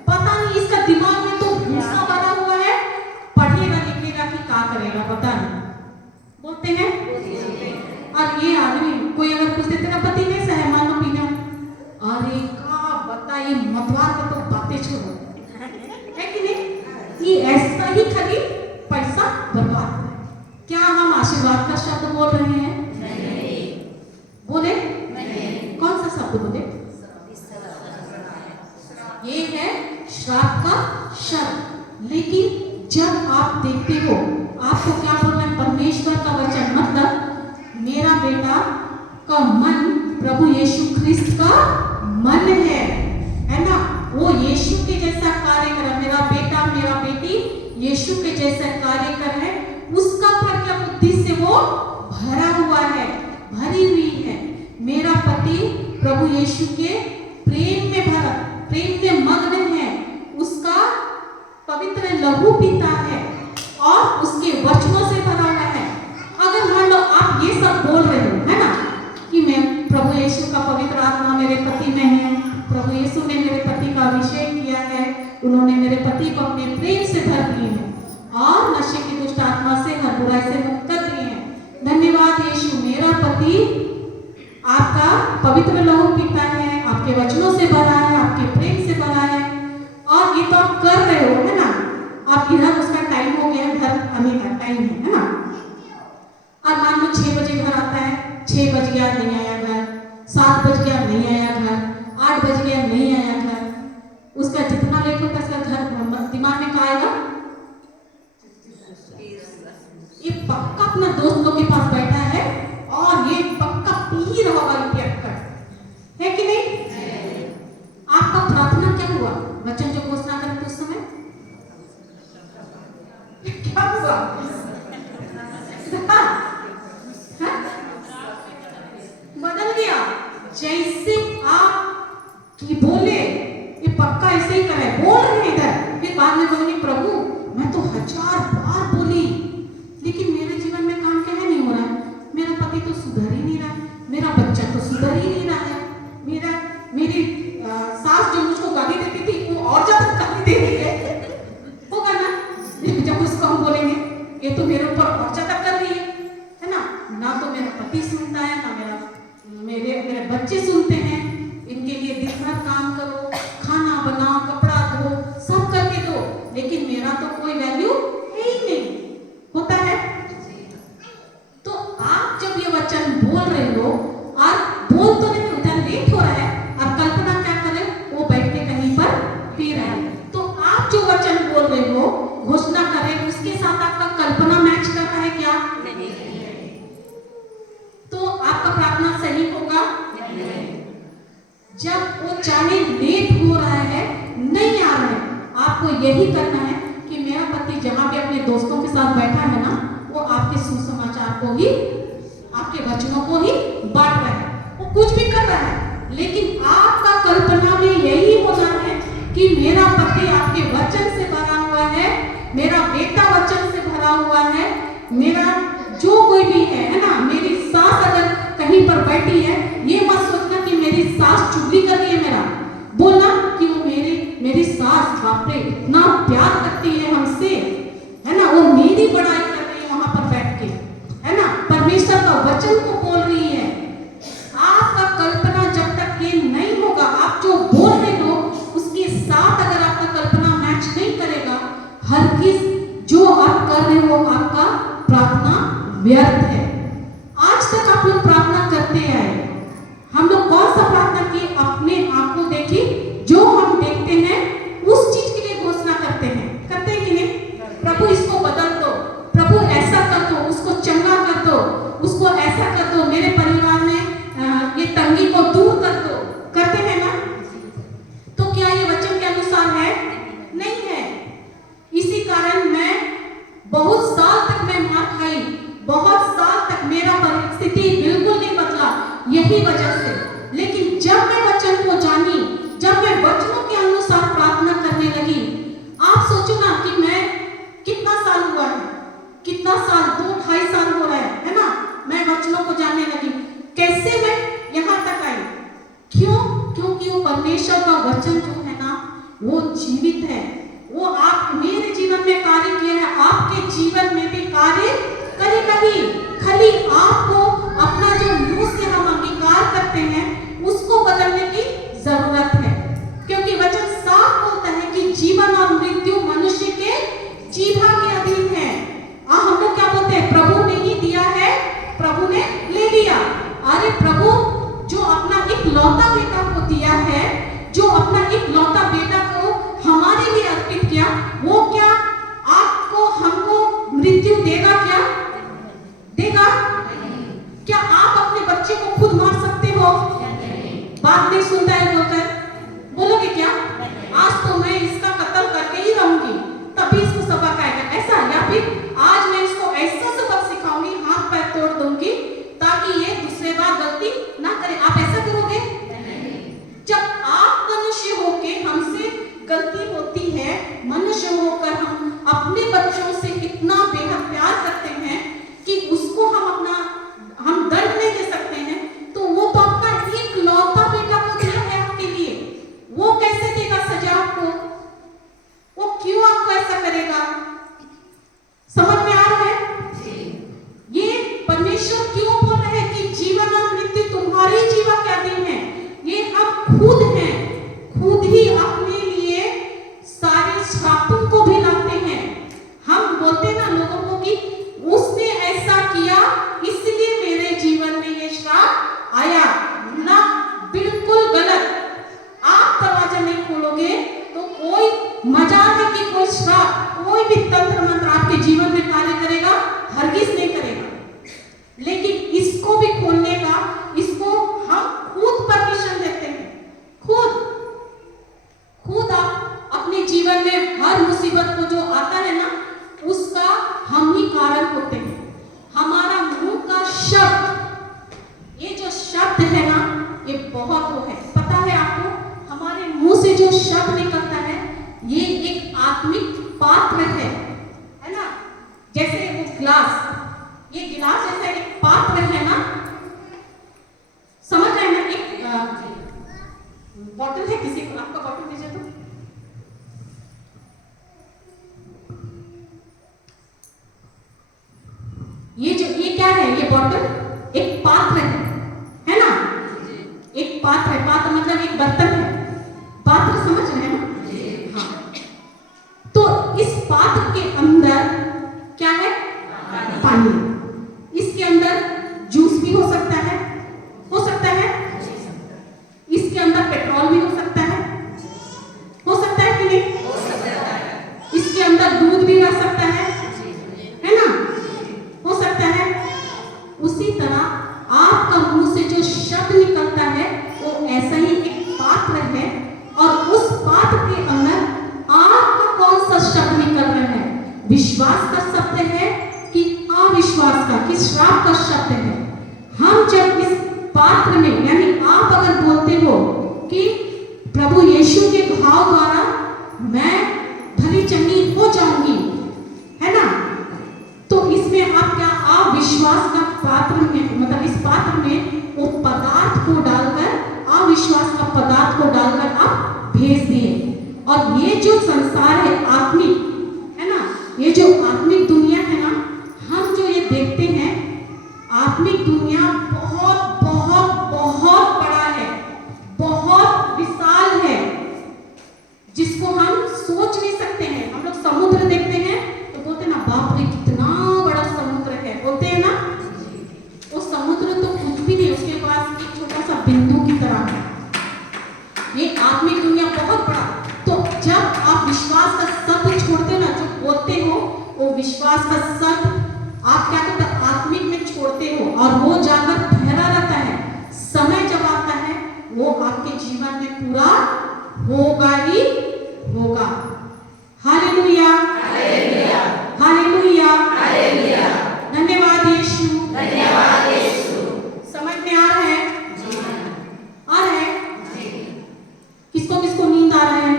पता नहीं इसका दिमाग में तो भूसा भरा हुआ है, पढ़ेगा लिखेगा कि क्या करेगा पता नहीं, बोलते हैं। और ये आदमी कोई अगर पूछते तेरा पति कैसा है, मान लो पीना, अरे का बताइए, मतवार का तो बातें छोड़ो, है कि नहीं? ये ऐसा ही खाली पैसा बर्बाद है। क्या हम आशीर्वाद का शब्द बोल रहे हैं? नहीं। बोले? नहीं। कौन सा शब्द बोले? ये है श्राप का शब्द। लेकिन जब आप देखते हो, आपको क्या बोलना है? परमेश्वर का वचन, मतलब मेरा बेटा का मन प्रभु यीशु ख्रिस्त का मन है ना? वो यीशु के जैसा कार्य कर, मेरा बेटा मेरा बेटी यीशु के जैसा कार्य कर है, उसका प्रज्ञा बुद्धि से वो भरा हुआ है, भरी हुई है। मेरा पति प्रभु यीशु के प्रेम में भरा, प्रेम में मग्न है, उसका पवित्र लहू पीता है और उसके वचनों से भरा हुआ है। अगर मान लो आप ये सब बोल रहे हो, है ना, कि मैं प्रभु यीशु का पवित्र आत्मा मेरे पति में है, प्रभु यीशु ने मेरे पति का अभिषेक किया है, उन्होंने मेरे पति को अपने प्रेम से भर दिए हैं और नशे की दुष्ट आत्मा से, हर बुराई से मुक्त कर दिए हैं। धन्यवाद यीशु, मेरा पति आपका पवित्र लहू पीता है, आपके वचनों से भरा है, आपके प्रेम से भरा है। और ये तो आप कर रहे हो, है ना। आप इधर उसका टाइम हो गया, घर आने का टाइम है ना। और मान लो 6 बजे घर आता है, 6 बज गया नहीं आया घर, 7 बज गया नहीं आया घर, 8 बज गया नहीं आया घर। उसका जितना लेट होता है उसका घर दिमाग में क्या आएगा, ये पक्का अपना दोस्त लोग के पास बैठा है और ये पक्का पी रहा होगा पियक्कड़, है कि नहीं। आपका प्रार्थना क्या हुआ, वचन जो घोषणा करते उस समय क्या हुआ? बदल गया। जैसे आप की बोले ये पक्का ऐसे ही करे, बोल रहे हैं इधर, फिर बाद में बोलेंगे प्रभु मैं तो 1000 बार बोली लेकिन मेरे जीवन में काम क्या है नहीं हो रहा है, मेरा पति तो सुधर ही नहीं रहा है, मेरा बच्चा तो सुधर ही नहीं रहा है, मेरी सास जो मुझको गाली देती थी वो और ज्यादा गाली दे रही है, होगा ना। जब उसको हम बोलेंगे ये तो मेरे ऊपर और ज्यादा कर रही है ना। ना तो मेरा पति सुनता है ना मेरे बच्चे सुनते हैं। इनके लिए दिन भर काम करो, खाना बनाओ, कपड़ा धो, सब करके दो, लेकिन मेरा तो कोई वैल्यू है ही नहीं, होता है। तो आप जब ये वचन बोल रहे हो और बोल तो नहीं, उधर लेट हो रहा है और कल्पना क्या करे, वो बैठ के कहीं पर पी रहा है। तो आप जो वचन बोल रहे हो, घोषणा करें, उसके साथ आपका कल्पना मैच कर रहा है क्या? तो आपका प्रार्थना सही होगा। जब वो चाहे लेट हो रहा है, नहीं आ रहा है, आपको यही करना है कि मेरा पति जहां भी अपने दोस्तों के साथ बैठा है ना, वो आपके सुसमाचार को ही, आपके वचनों को ही बांट रहा है, वो कुछ भी कर रहा है, लेकिन आपका कल्पना में यही होना है कि मेरा पति आपके वचन से भरा हुआ है, मेरा बेटा वचन से भरा हुआ है, मेरा जो कोई भी है ना, मेरी सास अगर कहीं पर बैठी है, ये मत सोचना कि मेरी सास चुगली कर रही है मेरा, बोलना कि वो मेरी सास बाप रे इतना प्यार करती है हमसे, है ना, वो मेरी बड़ाई कर रही है वहां पर बैठ के, है ना, परमेश्वर का वचन को बोल रही है। आपका कल्पना जब तक ये नहीं होगा, आप जो बोल रहे हो उसके साथ अगर आपका कल्पना मैच नहीं करेगा, हर किस जो आप कर रहे हो आपका प्रार्थना व्यर्थ है। आज तक आप लोग प्रार्थना करते आए, हम लोग कौन सा प्रार्थना किए, अपने आंखों देखी, जो हम देखते हैं उस चीज के लिए घोषणा करते हैं कि नहीं। प्रभु इसको बदल दो, प्रभु ऐसा कर दो, उसको चंगा कर दो, उसको ऐसा कर दो, मेरे परिवार में ये तंगी को दूर कर दो, करते हैं ना। तो क्या ये वचन के अनुसार है? नहीं है। इसी कारण मैं बहुत साल तक मैं मार खाई, बहुत साल तक मेरा परिस्थिति बिल्कुल नहीं बदला यही वजह से। लेकिन जब मैं वचन को जानी, जब मैं वचनों के अनुसार प्रार्थना करने लगी, आप सोचो ना कि मैं कितना साल हुआ है, कितना साल, 2-2.5 साल हो रहा है ना, मैं वचनों को जानने लगी। कैसे मैं यहाँ तक आई? क्यों? क्योंकि वो परमेश्वर का वचन जो है ना, वो जीवित है, वो आप मेरे जीवन में कार्य किया है, आपके जीवन में भी कार्य करेगा ही। खाली आपको अपना जो मुंह से हम अंगीकार करते हैं उसको बदलने की जरूरत है, क्योंकि वचन साफ बोलता है कि जीवन और मृत्यु मनुष्य के जीभा के अधीन है। हम लोग क्या बोलते हैं, प्रभु ने ही दिया है, प्रभु ने ले लिया। अरे प्रभु जो अपना इकलौता बेटा को दिया है, जो अपना इकलौता बेटा को हमारे लिए अर्पित किया, वो क्या आपको हमको मृत्यु देगा? क्या देगा? क्या आप अपने बच्चे को खुद मार सकते हो? बात नहीं सुनता है बोलकर बोलोगे क्या? आज तो मैं इसका कत्ल करके ही रहूंगी, तभी इसको सबक आएगा, ऐसा, या फिर आज मैं इसको ऐसा सबक सिखाऊंगी, हाथ पैर तोड़ दूंगी ताकि ये दूसरे बार गलती ना करे। आप ऐसा करोगे? जब आप मनुष्य होके हमसे गलती होती है, मनुष्य होकर हम अपने बच्चों से इतना बेहद प्यार करते हैं कि उसको हम दर्द नहीं दे सकते हैं, तो वो तो अपना इकलौता बेटा को दिया है आपके लिए, वो कैसे देगा सजा आपको? वो क्यों आपको ऐसा करेगा? समझ में आ रहा है? ये परमेश्वर क्यों बोल रहे हैं कि जीवन और मृत्यु तुम्हारे जीवन के अधीन है। ये हम खुद हैं, खुद ही अपने लिए मजाल है कि कोई श्राप, कोई भी तंत्र मंत्र आपके जीवन में कार्य करेगा, हरगिज नहीं करेगा। लेकिन इसको भी खोलने का, इसको हम खुद परमिशन देते हैं। खुद आप अपने जीवन में हर मुसीबत को जो आता है ना, उसका हम ही कारण होते हैं। हमारा मुंह का शब्द, ये जो शब्द है ना, ये बहुत वो है। पता है आपको, हमारे मुंह से जो शब्द निकलता है, ये एक आत्मिक पात्र है ना। जैसे वो गिलास, ये गिलास जैसा एक पात्र है ना, समझ रहे हैं ना। एक बॉटल है, किसी को आपका बॉटल दीजिए तो। ये क्या है, ये बॉटल एक पात्र है ना। एक पात्र है, पात्र मतलब एक बर्तन है। पात्र समझ रहे हैं ना? हाँ। तो इस पात्र के अंदर क्या है? पानी। इसके अंदर जूस भी हो सकता है, इसके अंदर पेट्रोल भी हो सकता है कि नहीं? हो सकता है। इसके अंदर दूध भी रह सकता है ना? हो सकता है। उसी तरह आपका मुंह से जो शब्द निकलता है, वो ऐसा ही एक पात्र है, और उस पात्र के अंदर आपका कौन सा शब्द निकल रहा है? विश्वास का शब्द है कि अविश्वास का, कि श्राप का शब्द है? हम जब इस पात्र में, यानी आप अगर बोलते हो कि प्रभु यीशु के घाव द्वारा मैं भली चंगी हो जाऊंगी, है ना, तो इसमें आप क्या अविश्वास का पात्र में, मतलब इस पात्र में वो पदार्थ को डालकर, अविश्वास का पदार्थ को डालकर आप भेज दिए। और ये जो संसार है आत्मिक, है ना, ये जो आत्मिक दुनिया है ना, हम जो ये देखते हैं, आत्मिक दुनिया बहुत बहुत बहुत बड़ा है, बहुत विशाल है, जिसको हम सोच नहीं सकते हैं। हम लोग समुद्र देखते हैं तो बोलते हैं ना, बाप रे कितना बड़ा समुद्र है, बोलते हैं ना। वो समुद्र तो कुछ भी नहीं, उसके पास एक छोटा सा बिंदु की तरह है। ये आत्मिक दुनिया बहुत बड़ा। तो जब आप विश्वास का शब्द छोड़ते हो ना, जो बोलते हो, वो विश्वास का शब्द आप क्या करते हो? आत्मिक में छोड़ते हो, और वो जाकर ठहरा रहता है। समय जब आता है, वो आपके जीवन में पूरा होगा ही होगा। Hallelujah, hallelujah, hallelujah, hallelujah. धन्यवाद यीशु, धन्यवाद यीशु। समझ में आ रहा है? आ रहा है? किसको किसको नींद आ रहा है?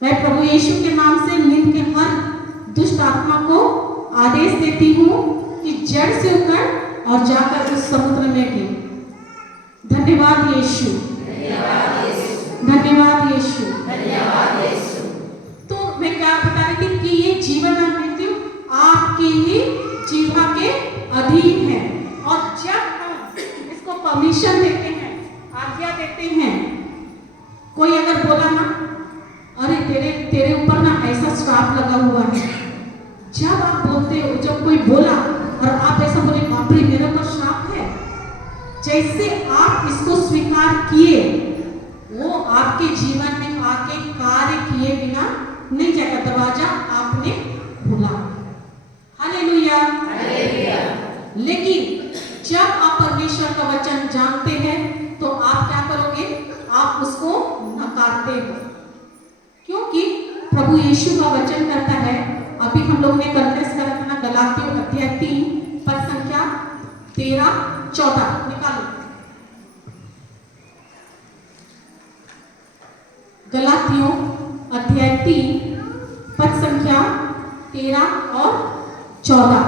मैं प्रभु यीशु के नाम से नींद के हर दुष्ट आत्मा को आदेश देती हूँ कि जड़ से उतर और जाकर उस समुद्र में गिर। धन्यवाद यीशु, धन्यवाद यीशु, धन्यवाद यीशु, धन्यवाद यीशु। तो मैं क्या बता रही थी कि ये जीवन और मृत्यु आपकी ही जीवा के अधीन है। और जब हम इसको परमिशन देते हैं, आज्ञा देते हैं, कोई अगर बोला ना, अरे तेरे ऊपर ना ऐसा श्राप लगा हुआ है, जब आप बोलते हो, जब कोई बोला और आप ऐसा बोले, बाप रे मेरे ऊपर श्राप है, जैसे आप इसको स्वीकार किए, वो आपके जीवन में आके कार्य किए बिना नहीं जाएगा। दरवाजा आपने खोला। Hallelujah, hallelujah. लेकिन जब आप परमेश्वर का वचन जानते हैं, तो आप क्या करोगे? आप उसको नकारते हो, क्योंकि प्रभु यीशु का वचन कहता है, अभी हम लोग ने कन्फेस करा था ना, गलातियों अध्याय 3 पद संख्या 13-14 निकालो। गलातियों अध्याय 3 पद संख्या 13 और 14।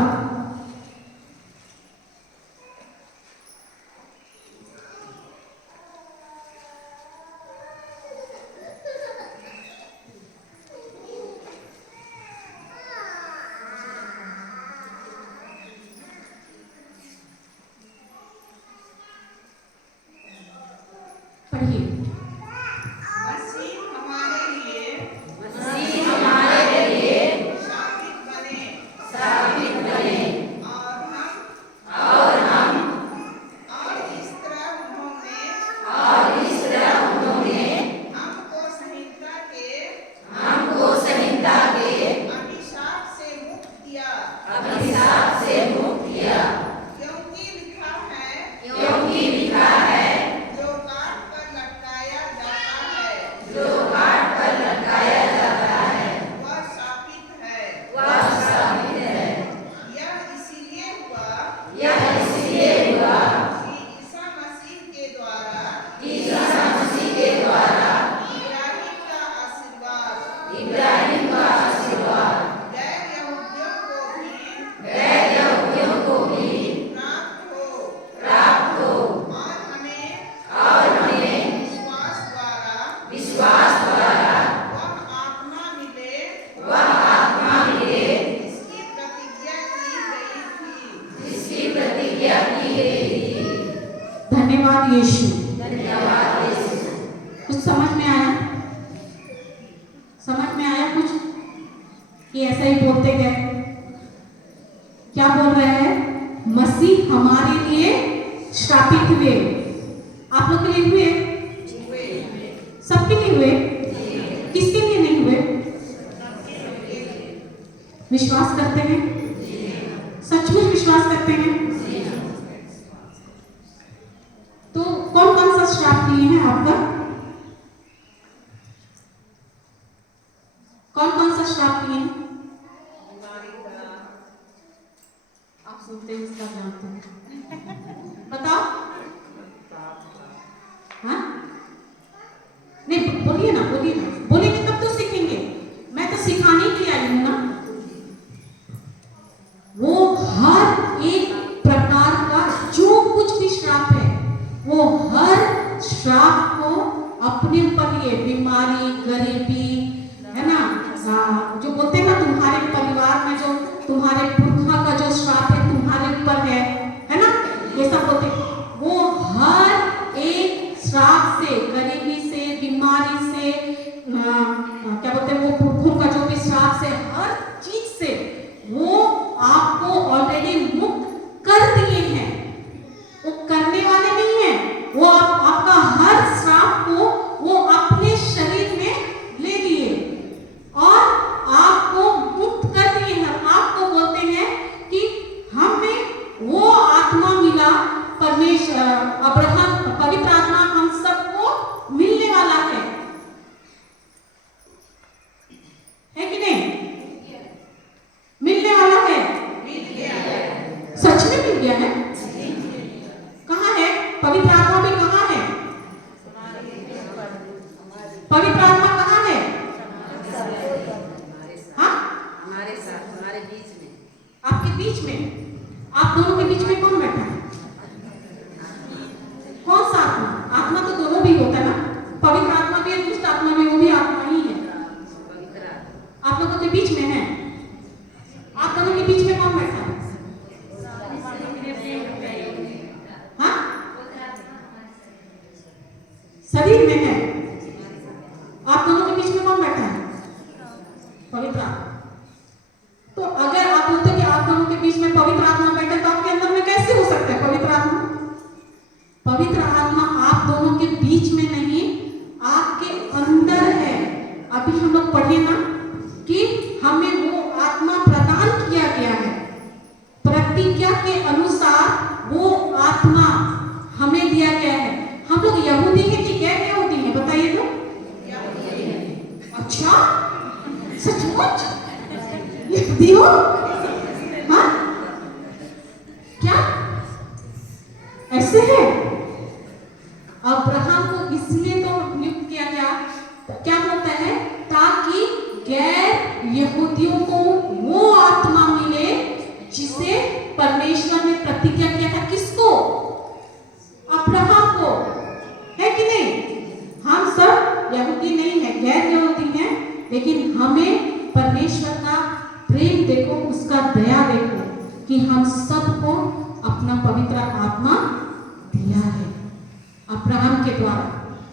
मसीह हमारे लिए साबित बने और इस तरह उन्होंने हमको कि ऐसा ही बोलते गए? क्या बोल रहे हैं? मसीह हमारे लिए श्रापित हुए। आप लोग के लिए हुए? सबके लिए हुए? किसके लिए नहीं हुए? विश्वास करते हैं? सचमुच विश्वास करते हैं? तो कौन कौन सा श्राप लिए हैं आपका? कौन कौन सा श्राप लिए हैं? आप सुनते हैं, इसका जानते हैं, बताओ। हाँ, नहीं बोलिए ना, बोलिए ना, बोलेंगे तब तो सीखेंगे। मैं तो सिखाने के लिए आई हूं ना। वो हर एक प्रकार का जो कुछ भी श्राप है, वो हर श्राप को अपने ऊपर लिए, बीमारी, गरीबी, है ना, जो बोलते हैं ना, तुम्हारे परिवार में जो तुम्हारे पुरखा का जो श्राप है तुम्हारे ऊपर है ना, ये सब बोलते हैं। वो हर एक श्राप से, गरीबी से, बीमारी से, क्या बोलते हैं, वो पुरखों का जो भी श्राप से, हर चीज से वो आपको ऑलरेडी मुक्त कर दिए हैं। वो करने वाले नहीं है, वो आपका हर श्राप को वो अपने शरीर में ले लिए और आपको मुक्त कर दिए हैं। आपको बोलते हैं कि हमें वो आत्मा मिला, परमेश्वर अब्राहम, पवित्र आत्मा हम सबको मिलने वाला है कि नहीं? मिलने वाला है। सच में मिल गया है? कहाँ है पवित्र आत्मा? भी कहाँ है पवित्र आत्मा? कहाँ है? हाँ, हमारे साथ, हमारे बीच में। आपके बीच में। आप दोनों के बीच में कौन बैठा है? कौन सा आत्मा? आत्मा तो दोनों भी होता है ना, पवित्र आत्मा भी है, दुष्ट आत्मा भी, वो भी आत्मा ही है। आप लोगों के बीच में है। आप दोनों के बीच में कौन बैठा है? हाँ, शरीर में है। आप दोनों के बीच में कौन बैठा है? पवित्र आत्मा। तो अगर आप बोलते कि आप दोनों के बीच में पवित्र आत्मा बैठा, तो आपके अंदर में कैसे हो सकता है पवित्र आत्मा? पवित्र आत्मा आप दोनों के बीच में नहीं, आपके अंदर है। अभी हम लोग पढ़े ना कि हमें वो आत्मा प्रदान किया गया है, प्रतिज्ञा के अनुसार वो आत्मा हमें दिया गया है। हम लोग यहूदी हैं कि गैर यहूदी हैं? बताइए तो। अच्छा, सचमुच यहूदी हो? हाँ, क्या ऐसे है? अब्राहम को इसलिए तो नियुक्त किया गया, क्या बोलता है, ताकि गैर यहूदियों को वो आत्मा मिले जिसे परमेश्वर ने प्रतिज्ञा किया था। किसको? अब्राहम को, है कि नहीं? हम सब यहूदी नहीं है, गैर यहूदी हैं, लेकिन हमें परमेश्वर का प्रेम देखो, उसका दया देखो कि हम सबको अपना पवित्र आत्मा दिया है अब्राहम के द्वारा।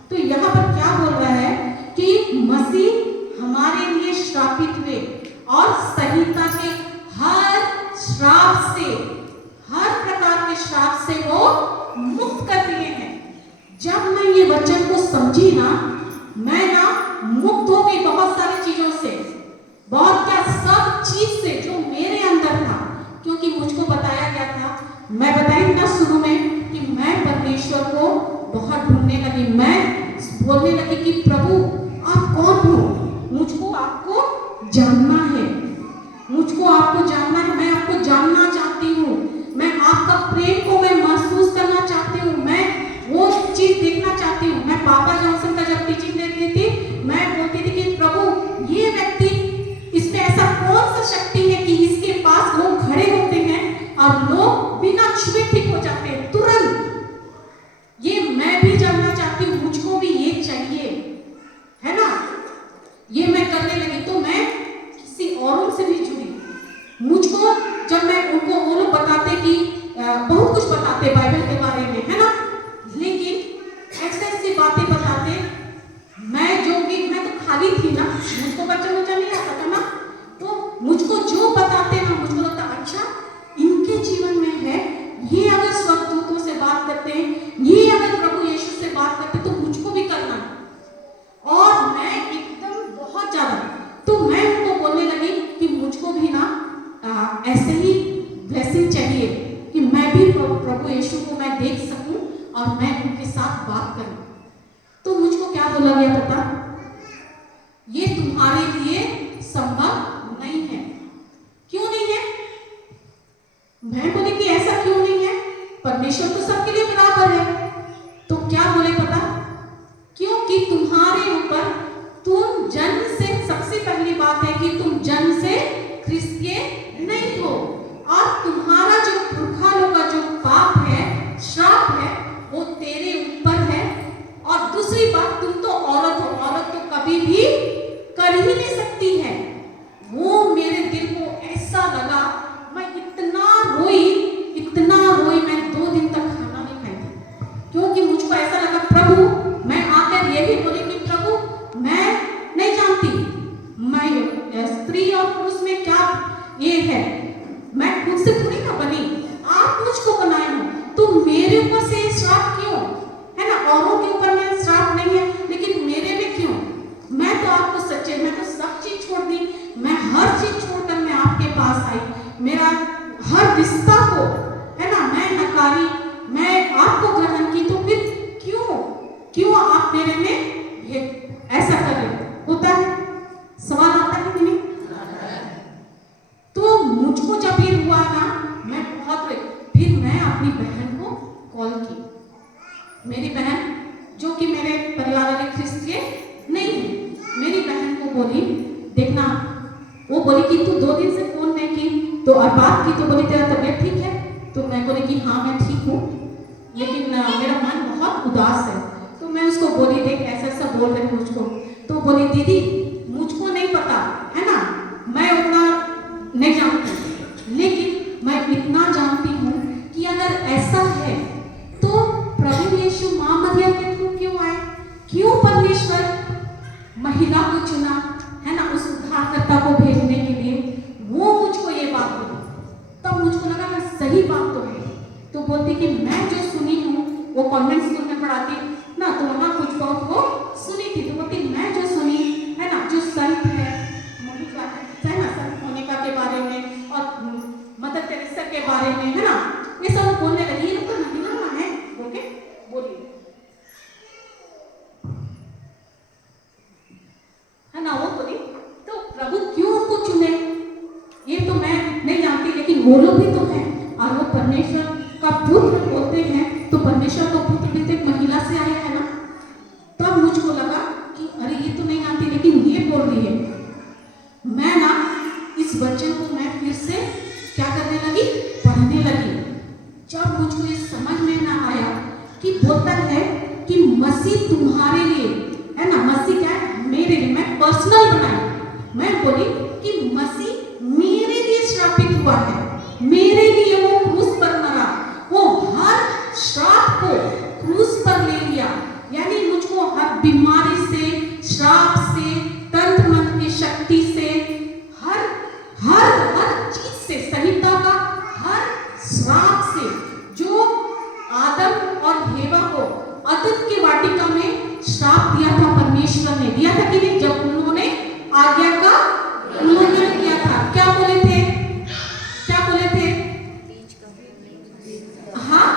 तो यहाँ पर क्या बोल रहा है कि मसीह हमारे लिए श्रापित हुए और संहिता के हर श्राप से, हर प्रकार के श्राप से वो मुक्त कर दिए हैं। जब मैं ये वचन को समझी ना, मैं ना मुक्त हो गई बहुत सारी चीजों से, बहुत क्या, सब चीज से जो मेरे अंदर था, क्योंकि मुझको बताया गया था, मैं बताई ना शुरू में कि मैं परमेश्वर को बहुत ढूंढने लगी। मैं बोलने लगी कि प्रभु आप कौन हो? मुझको आपको जानना है, मुझको आपको जानना है, मैं आपको जानना चाहती हूँ, मैं आपका प्रेम को मैं महसूस करना चाहती हूँ, मैं वो चीज देखना चाहती हूँ। मैं पापा जॉनसन का जब टीचिंग देती थी, मैं बोलती थी कि प्रभु ये व्यक्ति, इसमें ऐसा कौन सा शक्ति है कि इसके पास लोग खड़े होते हैं और लोग बिना छुए ठीक हो जाते हैं तुरंत। ये मैं भी जानना चाहती हूँ, मुझको भी ये चाहिए, है ना? ये मैं करने लगी तो मैं किसी औरों से भी जुड़ी। मुझको जब मैं उनको, वो लोग बताते कि बहुत कुछ बताते बाइबल के बारे में, है ना, लेकिन ऐसे ऐसी बातें बताते, मैं जो भी, मैं तो खाली थी ना, मुझको बच्चा नहीं आता था ना, तो तो मुझको क्या बोला गया पता? ये तुम्हारे लिए संभव नहीं है। क्यों नहीं है? मैं बोले कि ऐसा क्यों नहीं है? परमेश्वर तो सबके लिए बराबर है। तो क्या बोले पता? क्योंकि तुम्हारे ऊपर, तुम जन्म से, सबसे पहली बात है कि तुम जन्म से क्रिस्तीय नहीं हो, और तुम्हारा जो पुरखा लोग का जो पाप है, श्राप है, वो तेरे ऊपर है। और दूसरी बात, तुम तो औरत हो, औरत तो कभी भी कर ही नहीं सकती है। वो मेरे दिल को ऐसा लगा, मैं इतना रोई, मैं 2 दिन तक खाना नहीं खाई थी, क्योंकि मुझको ऐसा लगा प्रभु, मैं आकर ये भी बोली कि प्रभु मैं नहीं जानती मैं स्त्री और पुरुष में क्या ये है, मैं खुद से थोड़ी ना बनी, आप मुझको बनाए हो, तो मेरे ऊपर से श्राप क्यों है ना? औरों के ऊपर में श्राप नहीं है, लेकिन मेरे में क्यों? मैं तो आपको सच्चे, मैं तो सब चीज छोड़ दी, मैं हर चीज छोड़कर मैं आपके पास आई, मेरा हर रिश्ता को है ना मैं नकारी, मैं आपको ग्रहण की, तो फिर क्यों आप मेरे में ये ऐसा कर रहे होता है? सवाल आता है कि नहीं? तो मुझको जब ये हुआ ना, मैं बहुत रोई। फिर मैं अपनी बहन को कॉल की, मेरी बहन जो कि मेरे परिवार वाले क्रिस्तीय नहीं है, मेरी बहन को बोली, देखना, वो बोली कि तू 2 दिन से फोन नहीं की, तो और बात की तो बोली तेरा तबीयत ठीक है? तो मैं बोली कि हाँ मैं ठीक हूँ, लेकिन मेरा मन बहुत उदास है। तो मैं उसको बोली, देख ऐसा ऐसा बोल रहे मुझको। तो बोली दीदी मुझको नहीं पता है ना, मैं उतना नहीं जानती, लेकिन मैं इतना जानती हूँ कि अगर ऐसा है तो प्रभु यीशु माँ मरियम के थ्रू क्यों आए? क्यों परमेश्वर महिला को चुना है ना उस उद्धारकर्ता को भेजने के लिए? वो मुझको ये बात बोली, तब मुझको लगा मैं सही बात तो है। तो बोलती कि मैं जो सुनी हूँ, वो कॉन्वेंट स्कूल में पढ़ाती ना, तो वहाँ कुछ बहुत वो सुनी थी, तो बोलती मैं जो सुनी है ना, जो संत है ना, संत मोनिका के बारे में और मदर टेरेसा के बारे में है ना, ये सब बोलने लगी, ये तो महिला है बोल के बोली है ना, वो बोली। तो प्रभु क्यों उनको चुने ये तो मैं नहीं जानती, लेकिन वो लोग भी तो हैं, और वो परमेश्वर का पुत्र बोलते हैं, तो परमेश्वर का पुत्र भी तो एक महिला से आया है ना। तब मुझको लगा कि अरे ये तो नहीं जानती, लेकिन ये बोल रही है। मैं ना इस वचन को मैं फिर से क्या करने लगी, पढ़ने लगी। जब मुझको ये समझ में ना आया कि बोलता है कि मसीह तुम्हारे लिए है ना, मसीह क्या है मेरे लिए, मैं पर्सनल बनाई, मैं बोली कि मसीह मेरे लिए श्रापित हुआ है, मेरे लिए वो क्रूस पर मरा, वो हर श्राप को क्रूस पर ले लिया, यानी मुझको हर बीमारी से, श्राप से, तंत्र मंत्र की शक्ति से, हर चीज से, संहिता का हर श्राप से, जो आदम और हेवा को अदन की वाटिका में श्राप दिया था, परमेश्वर ने दिया था कि नहीं? जब उन्होंने आज्ञा का उल्लंघन किया था, क्या बोले थे? हाँ,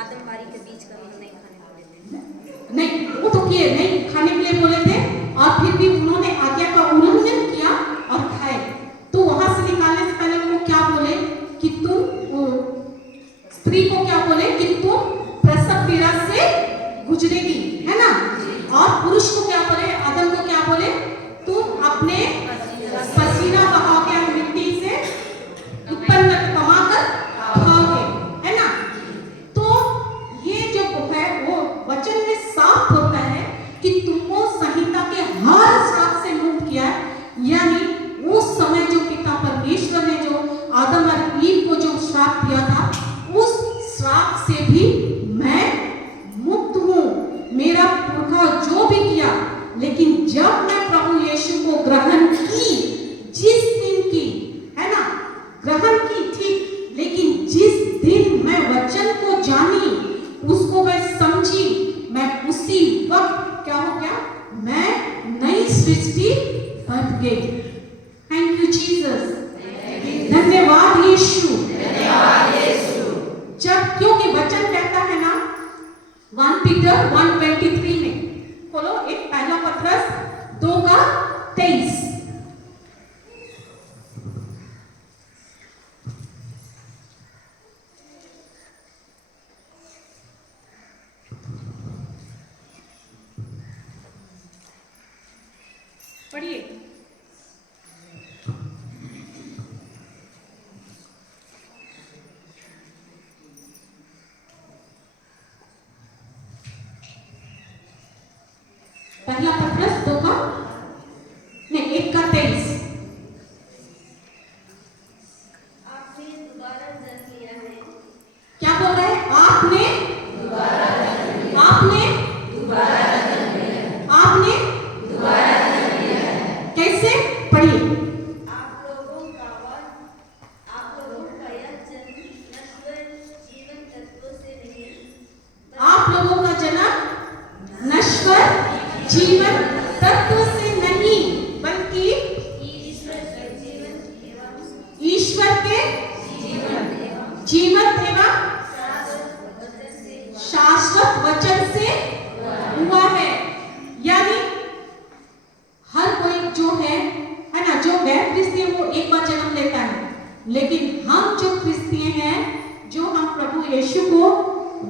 आदमबारी के बीज का फल नहीं खाने बोले थे। नहीं, वो तो किए नहीं, खाने के लिए बोले थे, और फिर भी उन्होंने आज्ञा का उल्लंघन किया और खाए। तो वहां से निकालने से पहले उनको क्या बोले कि तुम, स्त्री को क्या बोले कि तुम प्रसव पीड़ा से गुजरेगी, है ना? और पुरुष को क्या बोले, आदम को क्या बोले, तुम अपने पसीना बहाओगे, मिट्टी से उत्पन्न कमाकर खाओगे, है ना? तो ये जो है वो वचन में साफ होता है कि तुमको संहिता के हर श्राप से मुक्त किया है, यानी उस समय जो पिता परमेश्वर ने जो आदम और ईव को जो श्राप दिया था, उस श्राप से भी मैं मुक्त हूँ, मेरा पुरखा जो भी किया। लेकिन जब मैं प्रभु यीशु को ग्रहण की, जिस दिन की है ना, ग्रहण की ठीक, लेकिन जिस दिन मैं वचन को जानी, उसको मैं समझी, मैं उसी वक्त क्या हो गया, मैं नई सृष्टि बन गई। थैंक यू जीसस, धन्यवाद यीशु। जब क्योंकि वचन कहता है ना 1 पीटर 1:23 में पढ़िए। पहला पत्रस 2 का नहीं 1 का 23। आपने दोबारा जन्म लिया है। क्या बोल रहे हैं? आपने कैसे? पढ़िए। आप लोगों का यह जन्म नश्वर जीवन तत्वों से नहीं, आप लोगों का जन्म नश्वर जीवन तत्व से नहीं, बल्कि ईश्वर के जीवन एवं शाश्वत वचन से हुआ है। यानी हर कोई जो है ना, जो गैर क्रिस्तीय वो एक बार जन्म लेता है, लेकिन हम जो क्रिस्तीय हैं, जो हम प्रभु यीशु को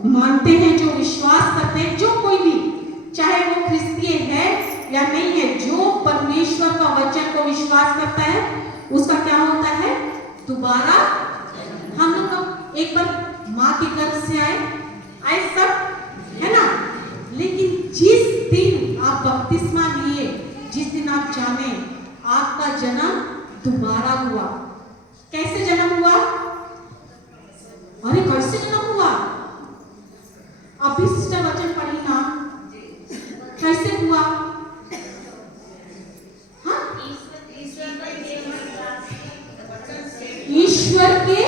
मानते हैं, जो विश्वास करते हैं, जो कोई भी चाहे वो क्रिस्तीय है या नहीं है, जो परमेश्वर का वचन को विश्वास करता है, उसका क्या होता है? दोबारा। हम लोग एक बार माँ के गर्भ से आए सब, है ना, लेकिन जिस दिन आप बपतिस्मा लिए, जिस दिन आप जाने आपका जन्म दोबारा हुआ। कैसे जन्म हुआ? अरे कैसे जन्म हुआ? अभी सिस्टर वचन पढ़ी ना, कैसे हुआ? हाँ, ईश्वर के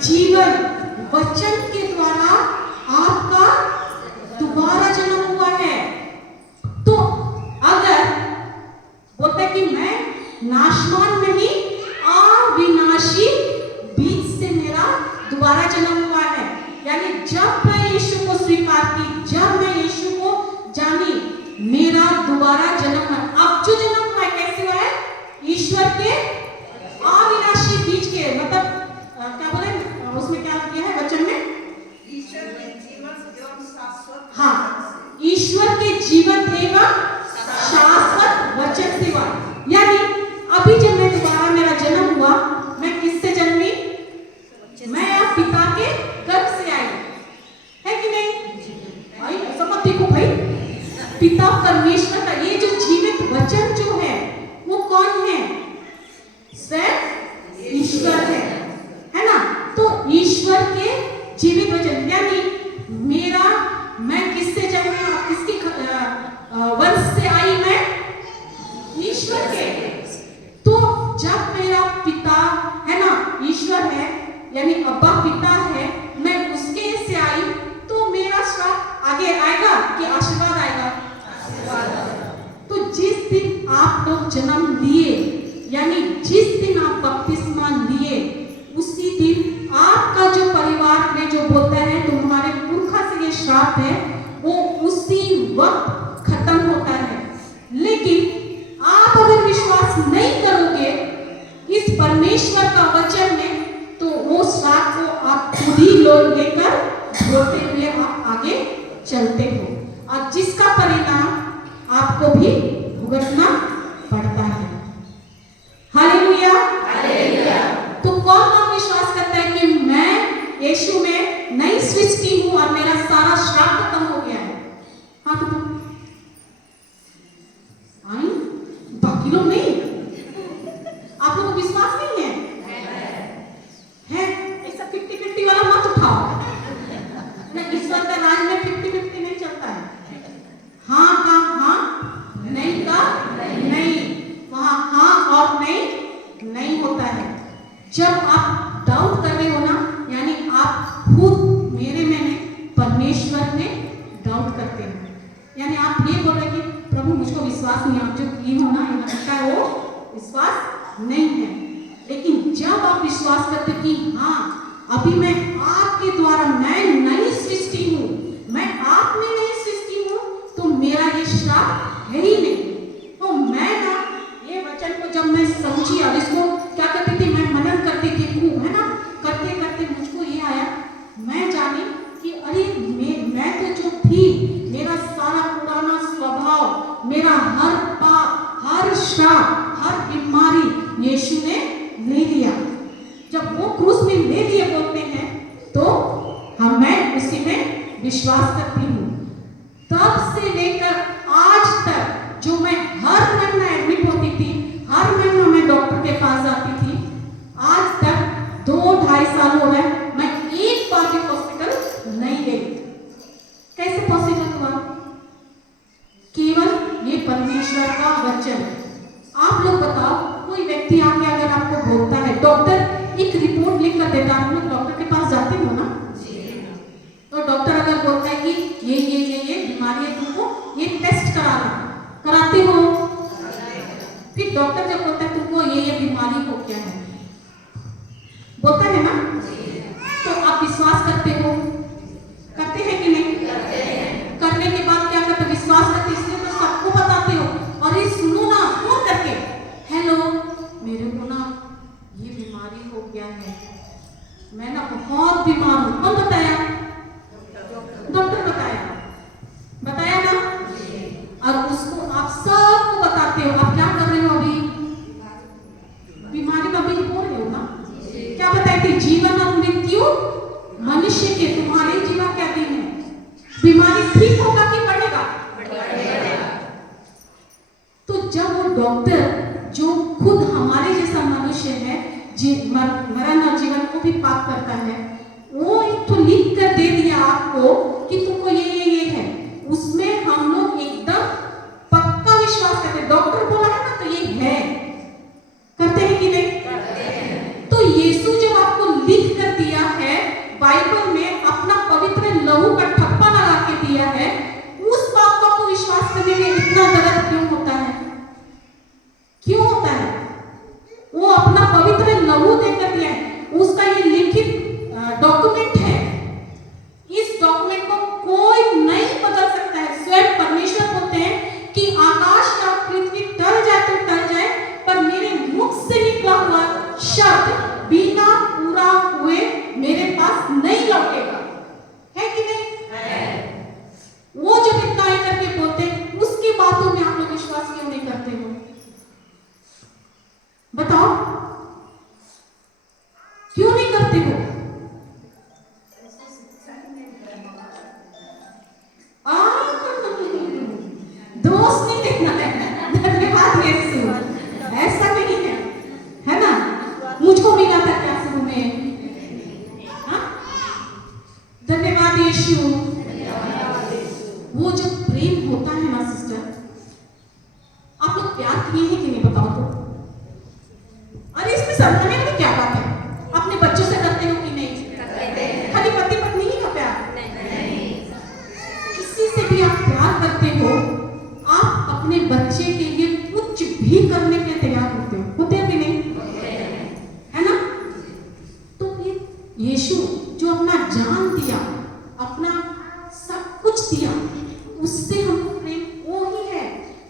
जीवन वचन के द्वारा आपका दोबारा जन्म हुआ है। तो अगर बोलता कि मैं नाशवान नहीं, अविनाशी बीज से मेरा दोबारा जन्म हुआ है, यानी जब मैं यीशु को स्वीकार की, जब मैं यीशु को जानी, मेरा दोबारा जन्म है। अब जो जन्म हुआ है कैसे हुआ है? ईश्वर के अविनाशी बीज के, मतलब क्या बोले उसमें, क्या दिया है वचन में? ईश्वर के जीवन एवं शाश्वत। हाँ, ईश्वर के जीवन एवं शाश्वत वचन से हुआ। यानी अभी जब मैं दोबारा मेरा जन्म हुआ, मैं किससे जन्मी? मैं पिता के गर्भ से आई, है कि नहीं? भाई ऐसा मत देखो भाई, पिता परमेश्वर का ये जो जीवित वचन जो है वो कौन है? स्वयं ईश्वर है ना। तो ईश्वर के जीवित वचन, यानी मैं किससे जन्मी? किसकी वंश से आई? मैं ईश्वर के। तो जब मेरा पिता है ना ईश्वर है, यानी अब्बा पिता है, मैं उसके से आई, तो मेरा श्राप आगे आएगा कि आशीर्वाद आएगा? तो जिस दिन आप लोग जन्म लिए, यानी जिस दिन आप बपतिस्मा लिए, उसी दिन आपका जो परिवार में जो बोलता है तुम्हारे पुरखा से ये श्राप है, वो उसी वक्त खत्म होता है। लेकिन आप अगर विश्वास नहीं करोगे इस परमेश्वर का वचन में, तो वो श्राप को आप खुद ही लेकर होते हुए आप आगे चलते हो, और जिसका परिणाम आपको भी भुगतना पड़ता है। हालेलुया। तो कौन विश्वास करता है कि मैं यीशु में नई सृष्टि हूं और मेरा सारा श्राप खत्म हो गया है? हाँ, तो आई, बाकी लोग नहीं। आप लोगों को विश्वास नहीं है? ऐसा 50-50 वाला मत उठाओ ना। ईश्वर का राज में 50-50 नहीं चलता है। हाँ का हाँ, नहीं का नहीं, वहां हाँ और नहीं होता है। जब आप डाउट कर रहे हो ना, यानी आप खुद मेरे में नहीं, परमेश्वर में डाउट करते हैं। यानी आप ये बोल रहे कि प्रभु मुझको विश्वास नहीं, आप जो किए हो ना, ये लगता है वो विश्वास नहीं है। लेकिन जब आप विश्वास करते कि हाँ, अभी मैं आपके द्वारा मैं नई सृष्टि हूँ, मैं आप में नई सृष्टि हूँ, तो मेरा ये श्राप है ही नहीं। तो मैं ना ये वचन को जब मैं समझी, अब इसको क्या करती थी, मैं मनन करती थी खूब, है ना, करते करते मुझको ये आया, मैं जानी कि अरे मैं तो जो थी, मेरा सारा पुराना स्वभाव, मेरा हर पाप, हर श्राप, हर बीमारी यीशु ने ले लिया। जब वो क्रूस में ले लिए बोलते हैं तो मैं उसी में विश्वास करती हूँ। तब से लेकर आज तक जो मैं हर महीना एडमिट होती थी, हर महीना मैं डॉक्टर के पास जाती थी, आज तक 2-2.5 साल हो गए मैं एक बार भी हॉस्पिटल नहीं गई। कैसे पॉसिबल हुआ? केवल ये परमेश्वर का वचन। आप लोग बताओ, कोई व्यक्ति आके अगर आपको बोलता है, डॉक्टर एक रिपोर्ट लिख कर देता है, आप लोग डॉक्टर के पास जाते हो ना, तो डॉक्टर अगर बोलता है कि ये बीमारी है, तुमको ये टेस्ट कराना, कराते हो? फिर डॉक्टर जब बोलता है तुमको ये बीमारी हो क्या है, बोलता है ना, तो आप विश्वास करते हो? करते हैं कि नहीं? करने के बाद क्या करते? विश्वास करते, इसलिए तो सबको बताते हो। और ये सुनो ना, फोन करके, हेलो मेरे को ना ये बीमारी हो गया है, मैं ना बहुत बीमार हूँ। कौन बताया? डॉक्टर बताया ना। और उसको आप सबको बताते हो। आप क्या कर रहे हो? अभी बीमारी का बीज बोल रहे हो ना। क्या बताई थी? जीवन और मृत्यु मनुष्य के तुम्हारे जीवन क्या दिन है। बीमारी ठीक होगा कि बढ़ेगा? तो जब वो डॉक्टर जो खुद हमारे जैसा मनुष्य है, मरण और जीवन को भी पाप करता है, वो एक तो लिख कर दे दिया आपको कि तुमको ये है, उसमें हम लोग एकदम पक्का विश्वास करते हैं। डॉक्टर बोला है ना तो ये है, करते हैं कि नहीं? तो यीशु जब आपको लिख कर दिया है बाइबल में, अपना पवित्र लहू का ठप्पा लगा के दिया है, उस बात को आपको विश्वास करने में इतना दर्द क्यों होता है? क्यों होता है? वो अपना पवित्र लहू देकर दिया है, उसका ये लिखित डॉक्यूमेंट है। इस डॉक्यूमेंट को कोई नहीं बदल सकता है। स्वयं परमेश्वर बोलते हैं कि आकाश या पृथ्वी टल जाए तो टल जाए, पर मेरे मुख से निकला हुआ शब्द बिना पूरा हुए मेरे पास नहीं लौटेगा। है कि नहीं? है। वो जब इतना ही करके बोलते हैं, उसकी बातों में आप लोग विश्वास क्यों नहीं करते हो? बताओ, क्यों नहीं करते हो? दोष नहीं देना है। धन्यवाद यीशु। ऐसा नहीं है ना? मुझको मिला था क्या शुरू में? धन्यवाद यीशु। वो जो प्रेम होता है ना सिस्टर, आप लोग प्यार किए हैं कि नहीं बताओ तो? अरे इसमें समझने वाली क्या बात है? अपने बच्चों से करते हो कि नहीं? खाली पति पत्नी ही का प्यार? किसी से भी आप प्यार करते हो, आप अपने बच्चे के लिए कुछ भी करने के लिए तैयार होते हो, होते हैं कि नहीं? है ना? तो ये यीशु जो अपना जान दिया, अपना सब कुछ दिया, उससे हमको प्रेम वो ही है।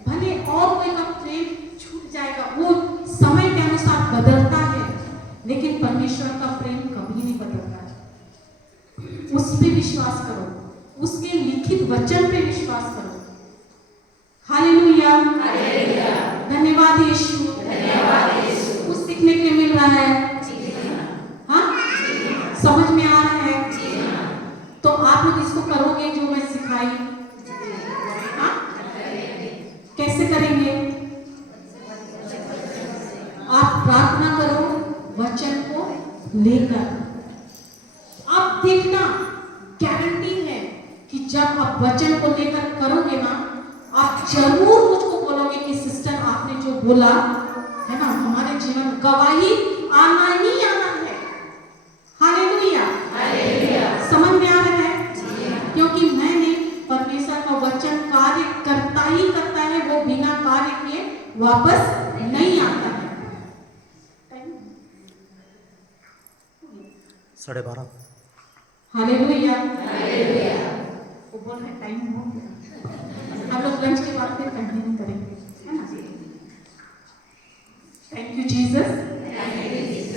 भले और कोई का प्रेम छूट जाएगा, वो समय के अनुसार बदलता है, लेकिन परमेश्वर का प्रेम कभी नहीं बदलता है। उस पे विश्वास करो, उसके लिखित वचन पे विश्वास करो। हालेलुया, धन्यवाद यीशु। कुछ सीखने के लिए मिल रहा है? हाँ, समझ में आ रहा है? तो आप लोग इसको करोगे जो मैं सिखाई? हाँ, कैसे करेंगे? आप प्रार्थना करो वचन को लेकर। आप देखना, गारंटी है कि जब आप वचन को लेकर करोगे ना, आप जरूर मुझको बोलोगे कि सिस्टर आपने जो बोला है ना, हमारे जीवन गवाही आना ही आना है। हालेलुया, समझ में आ रहा है? क्योंकि मैंने परमेश्वर का वचन कार्य करता ही करता है, वो बिना कार्य किए वापस नहीं आता है। 12:30। हालेलुया, वो बोल रहे टाइम हो गया, हम लोग लंच के बाद फिर कंटिन्यू करेंगे, है ना? Thank you Jesus.